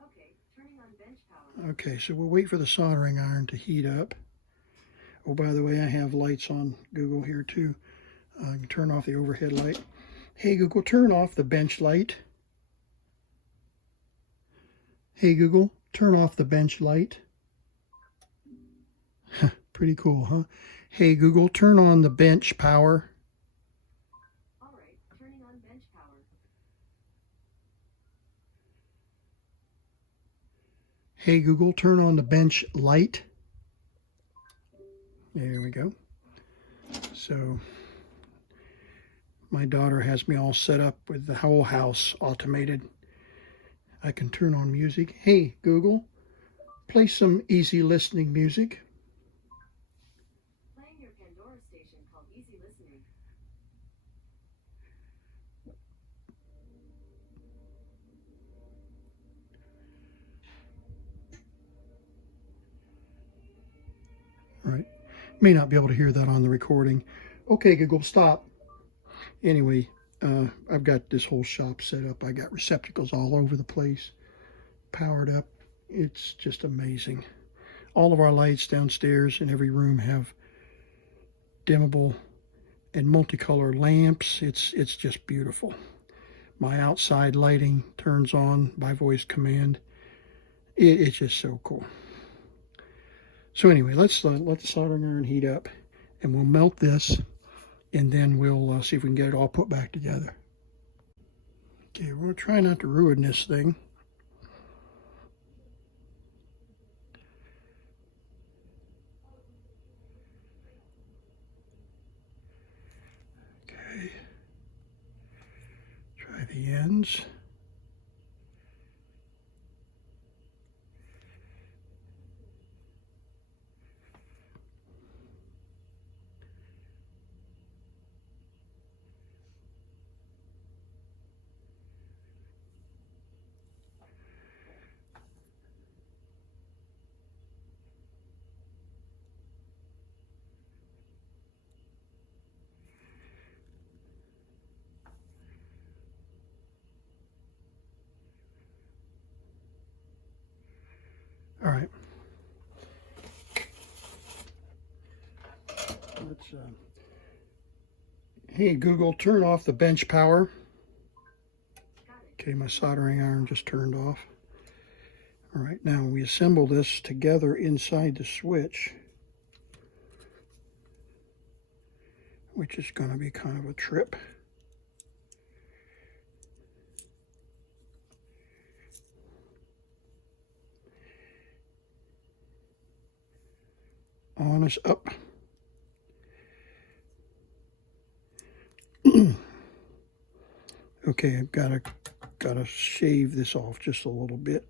Okay, turning on bench power. Okay, so we'll wait for the soldering iron to heat up. Oh, by the way, I have lights on Google here too. I can turn off the overhead light. Hey Google, turn off the bench light. Hey Google, turn off the bench light. Pretty cool, huh? Hey Google, turn on the bench power. All right, turning on bench power. Hey Google, turn on the bench light. There we go. So my daughter has me all set up with the whole house automated. I can turn on music. Hey Google, play some easy listening music. Playing your Pandora station called Easy Listening. All right. May not be able to hear that on the recording. Okay, Google, stop. Anyway, I've got this whole shop set up. I got receptacles all over the place, powered up. It's just amazing. All of our lights downstairs in every room have dimmable and multicolor lamps. It's just beautiful. My outside lighting turns on by voice command. It's just so cool. So anyway, let's let the soldering iron heat up, and we'll melt this, and then we'll see if we can get it all put back together. Okay, we're going to try not to ruin this thing. Okay, try the ends. All right. Let's, hey, Google, turn off the bench power. Okay, my soldering iron just turned off. All right, now we assemble this together inside the switch, which is going to be kind of a trip. On is up. Okay, I've gotta shave this off just a little bit.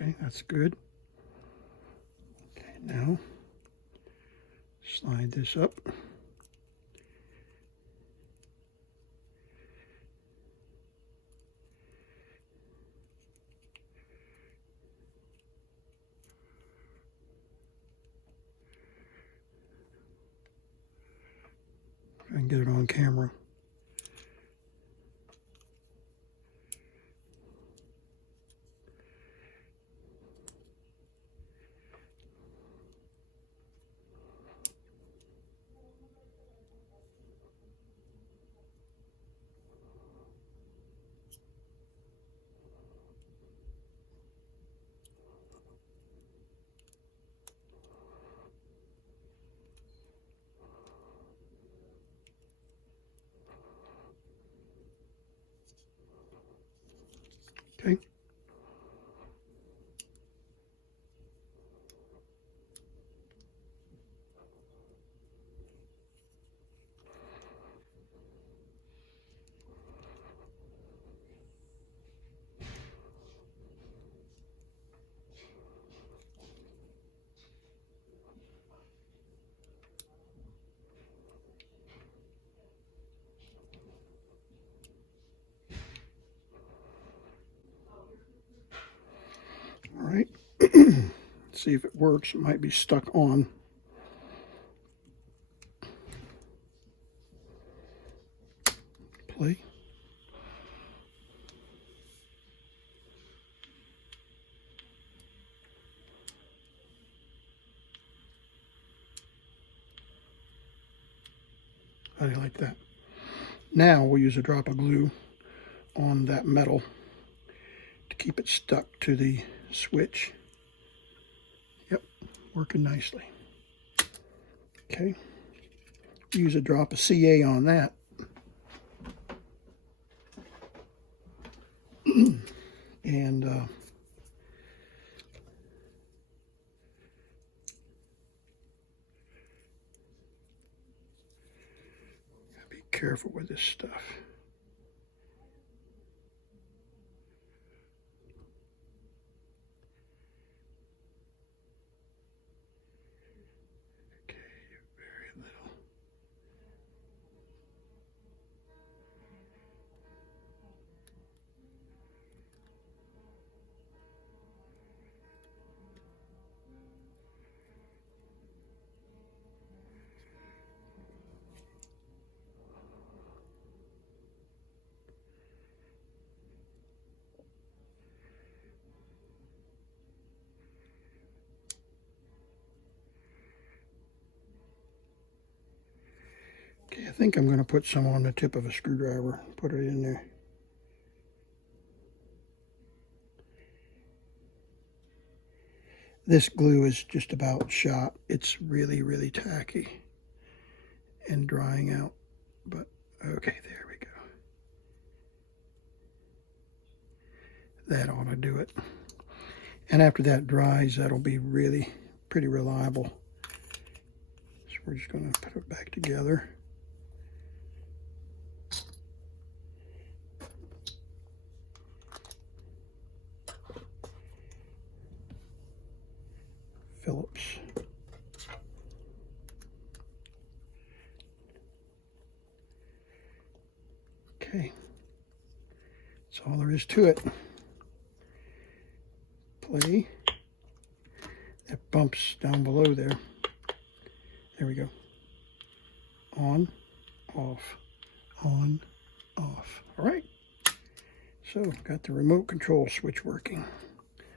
Okay, that's good. Okay, now slide this up. Try and get it on camera. Okay. All right. See if it works. It might be stuck on. Play. How do you like that? Now we'll use a drop of glue on that metal to keep it stuck to the switch. Yep, working nicely. Okay, use a drop of CA on that. And careful with this stuff. Okay, very little. Okay, I think I'm going to put some on the tip of a screwdriver, put it in there. This glue is just about shot. It's really, really tacky and drying out. But, okay, there we go. That ought to do it. And after that dries, that'll be really pretty reliable. So we're just going to put it back together. Phillips. Okay. That's all there is to it. Play. That bumps down below there. There we go. On, off, on, off. All right. So, got the remote control switch working.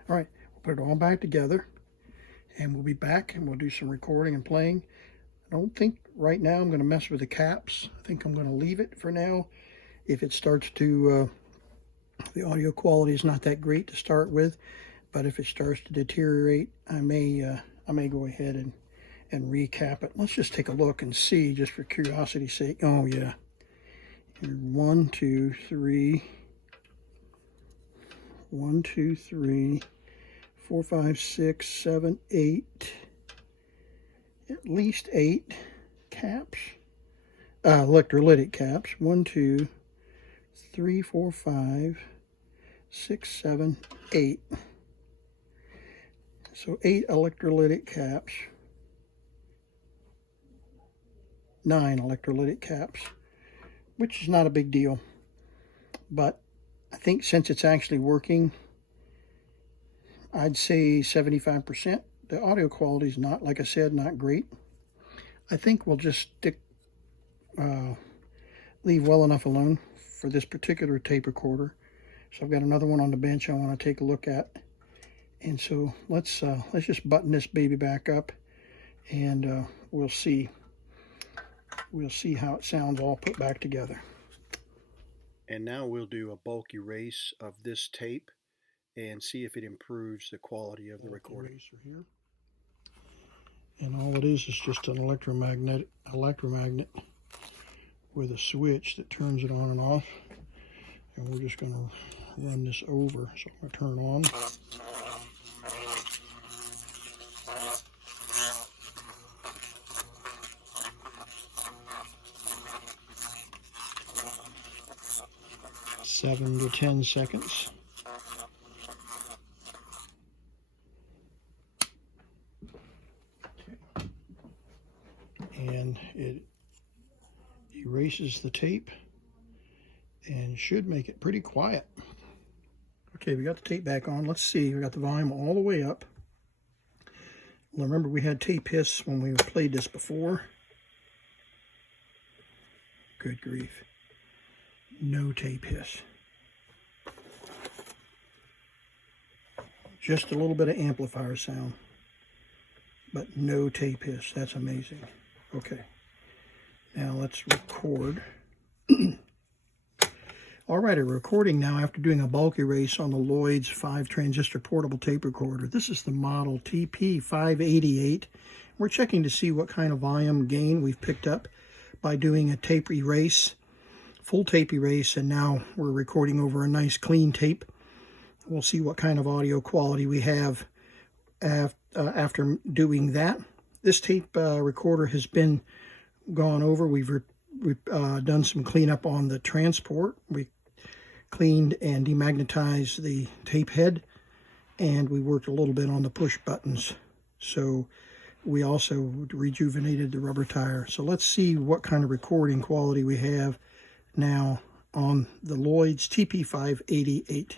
All right, we'll put it all back together. And we'll be back and we'll do some recording and playing. I don't think right now I'm going to mess with the caps. I think I'm going to leave it for now. If it starts to, the audio quality is not that great to start with, but if it starts to deteriorate, I may go ahead and recap it. Let's just take a look and see, just for curiosity's sake. Oh yeah, 1, 2, 3, 1, 2, 3. 4, 5, 6, 7, 8, at least 8 caps, electrolytic caps. 1, 2, 3, 4, 5, 6, 7, 8. So 8 electrolytic caps, 9 electrolytic caps, which is not a big deal. But I think since it's actually working, I'd say 75%. The audio quality is not, like I said, not great. I think we'll just leave well enough alone for this particular tape recorder. So I've got another one on the bench I want to take a look at. And so let's just button this baby back up, and we'll see how it sounds all put back together. And now we'll do a bulk erase of this tape and see if it improves the quality of the recording. Here. And all it is just an electromagnet with a switch that turns it on and off. And we're just going to run this over. So I'm going to turn it on. Seven to 10 seconds. And it erases the tape and should make it pretty quiet. Okay, we got the tape back on. Let's see, we got the volume all the way up. Remember, we had tape hiss when we played this before. Good grief. No tape hiss. Just a little bit of amplifier sound, but no tape hiss. That's amazing. Okay, now let's record. All right, a recording now after doing a bulk erase on the Lloyds 5-transistor portable tape recorder. This is the model TP588. We're checking to see what kind of volume gain we've picked up by doing a tape erase, full tape erase, and now we're recording over a nice clean tape. We'll see what kind of audio quality we have after doing that. This tape recorder has been gone over. We've we've done some cleanup on the transport. We cleaned and demagnetized the tape head, and we worked a little bit on the push buttons. So we also rejuvenated the rubber tire. So let's see what kind of recording quality we have now on the Lloyds TP588.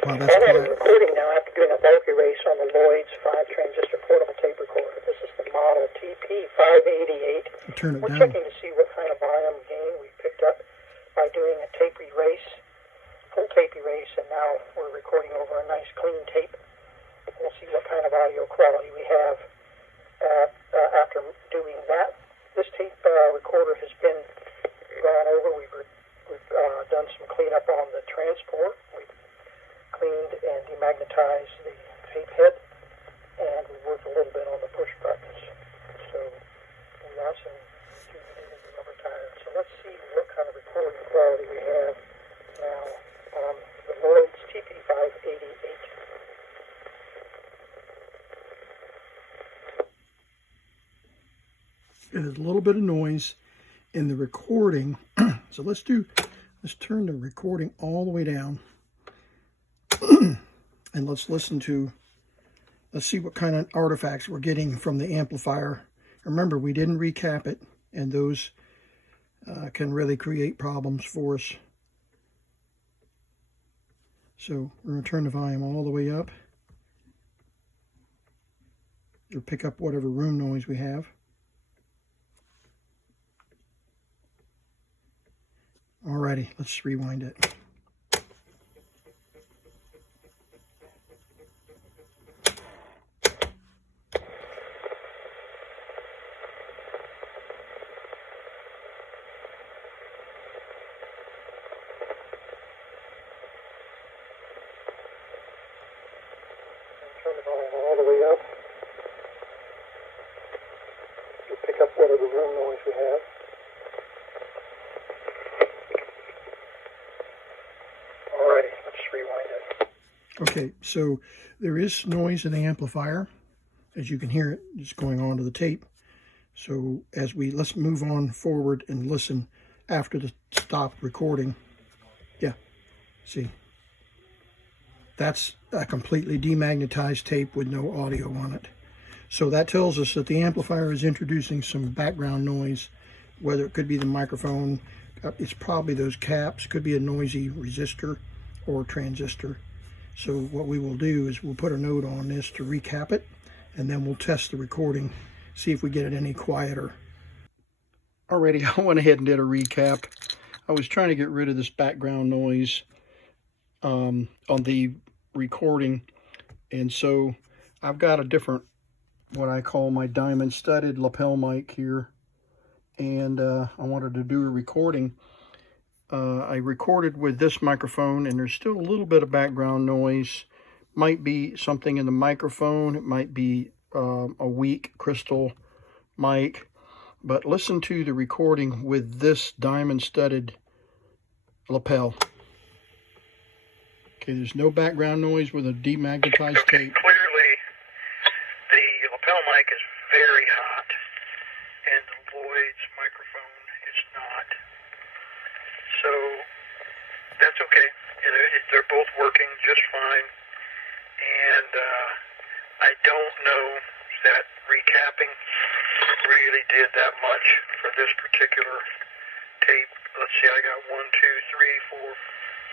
Wow, that's I'm quiet. recording now after doing a bulk erase on the Lloyds 5-transistor portable tape recorder. This is the model TP588. I'll turn it We're down. checking to see what kind of volume gain we picked up by doing a tape erase, full tape erase, and now we're recording over a nice clean tape. We'll see what kind of audio quality we have after doing that. This tape recorder has been gone over. We've done some cleanup on the transport. We've cleaned and demagnetized the tape head, and we worked a little bit on the push buttons. So we also rejuvenated the rubber tire. So let's see what kind of recording quality we have now on the Lloyds TP588. There's a little bit of noise in the recording. So let's turn the recording all the way down. And let's see what kind of artifacts we're getting from the amplifier. Remember, we didn't recap it, and those can really create problems for us. So we're going to turn the volume all the way up, or pick up whatever room noise we have. Alrighty, let's rewind it. Turn the volume all the way up. We'll pick up whatever room noise we have. Alrighty, let's rewind it. Okay, so there is noise in the amplifier, as you can hear it just going on to the tape. So let's move on forward and listen after the stop recording. Yeah, see, that's a completely demagnetized tape with no audio on it. So that tells us that the amplifier is introducing some background noise, whether it could be the microphone, it's probably those caps, could be a noisy resistor or transistor. So what we will do is we'll put a note on this to recap it, and then we'll test the recording, see if we get it any quieter. Alrighty, I went ahead and did a recap. I was trying to get rid of this background noise on the recording, and so I've got a different, what I call my diamond studded lapel mic here, and I wanted to do a recording. I recorded with this microphone, and there's still a little bit of background noise. Might be something in the microphone, it might be a weak crystal mic, but listen to the recording with this diamond studded lapel. Okay, there's no background noise with a demagnetized tape. Clearly, the lapel mic is very hot, and the Lloyds microphone is not. So, that's okay. They're both working just fine. And I don't know that recapping really did that much for this particular tape. Let's see, I got 1, 2, 3, 4,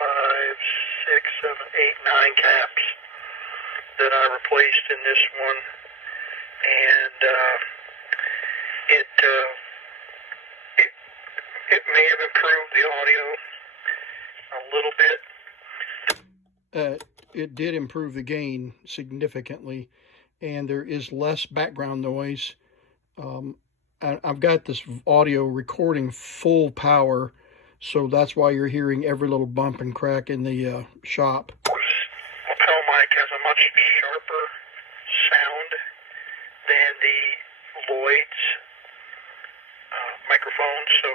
5, 6, 7, 8, 9 caps that I replaced in this one, and it may have improved the audio a little bit. It did improve the gain significantly, and there is less background noise. I've got this audio recording full power, so that's why you're hearing every little bump and crack in the shop. Lapel mic has a much sharper sound than the Lloyds microphones, so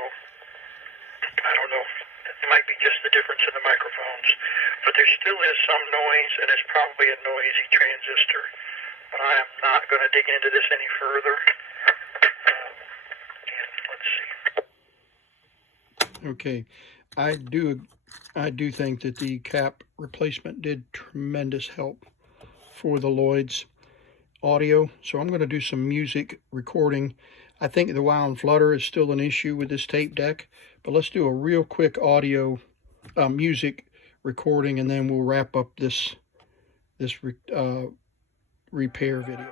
I don't know. It might be just the difference in the microphones, but there still is some noise, and it's probably a noisy transistor. But I am not going to dig into this any further. And let's see. Okay, I do think that the cap replacement did tremendous help for the Lloyds audio. So I'm going to do some music recording. I think the wow and flutter is still an issue with this tape deck, but let's do a real quick audio music recording, and then we'll wrap up this repair video.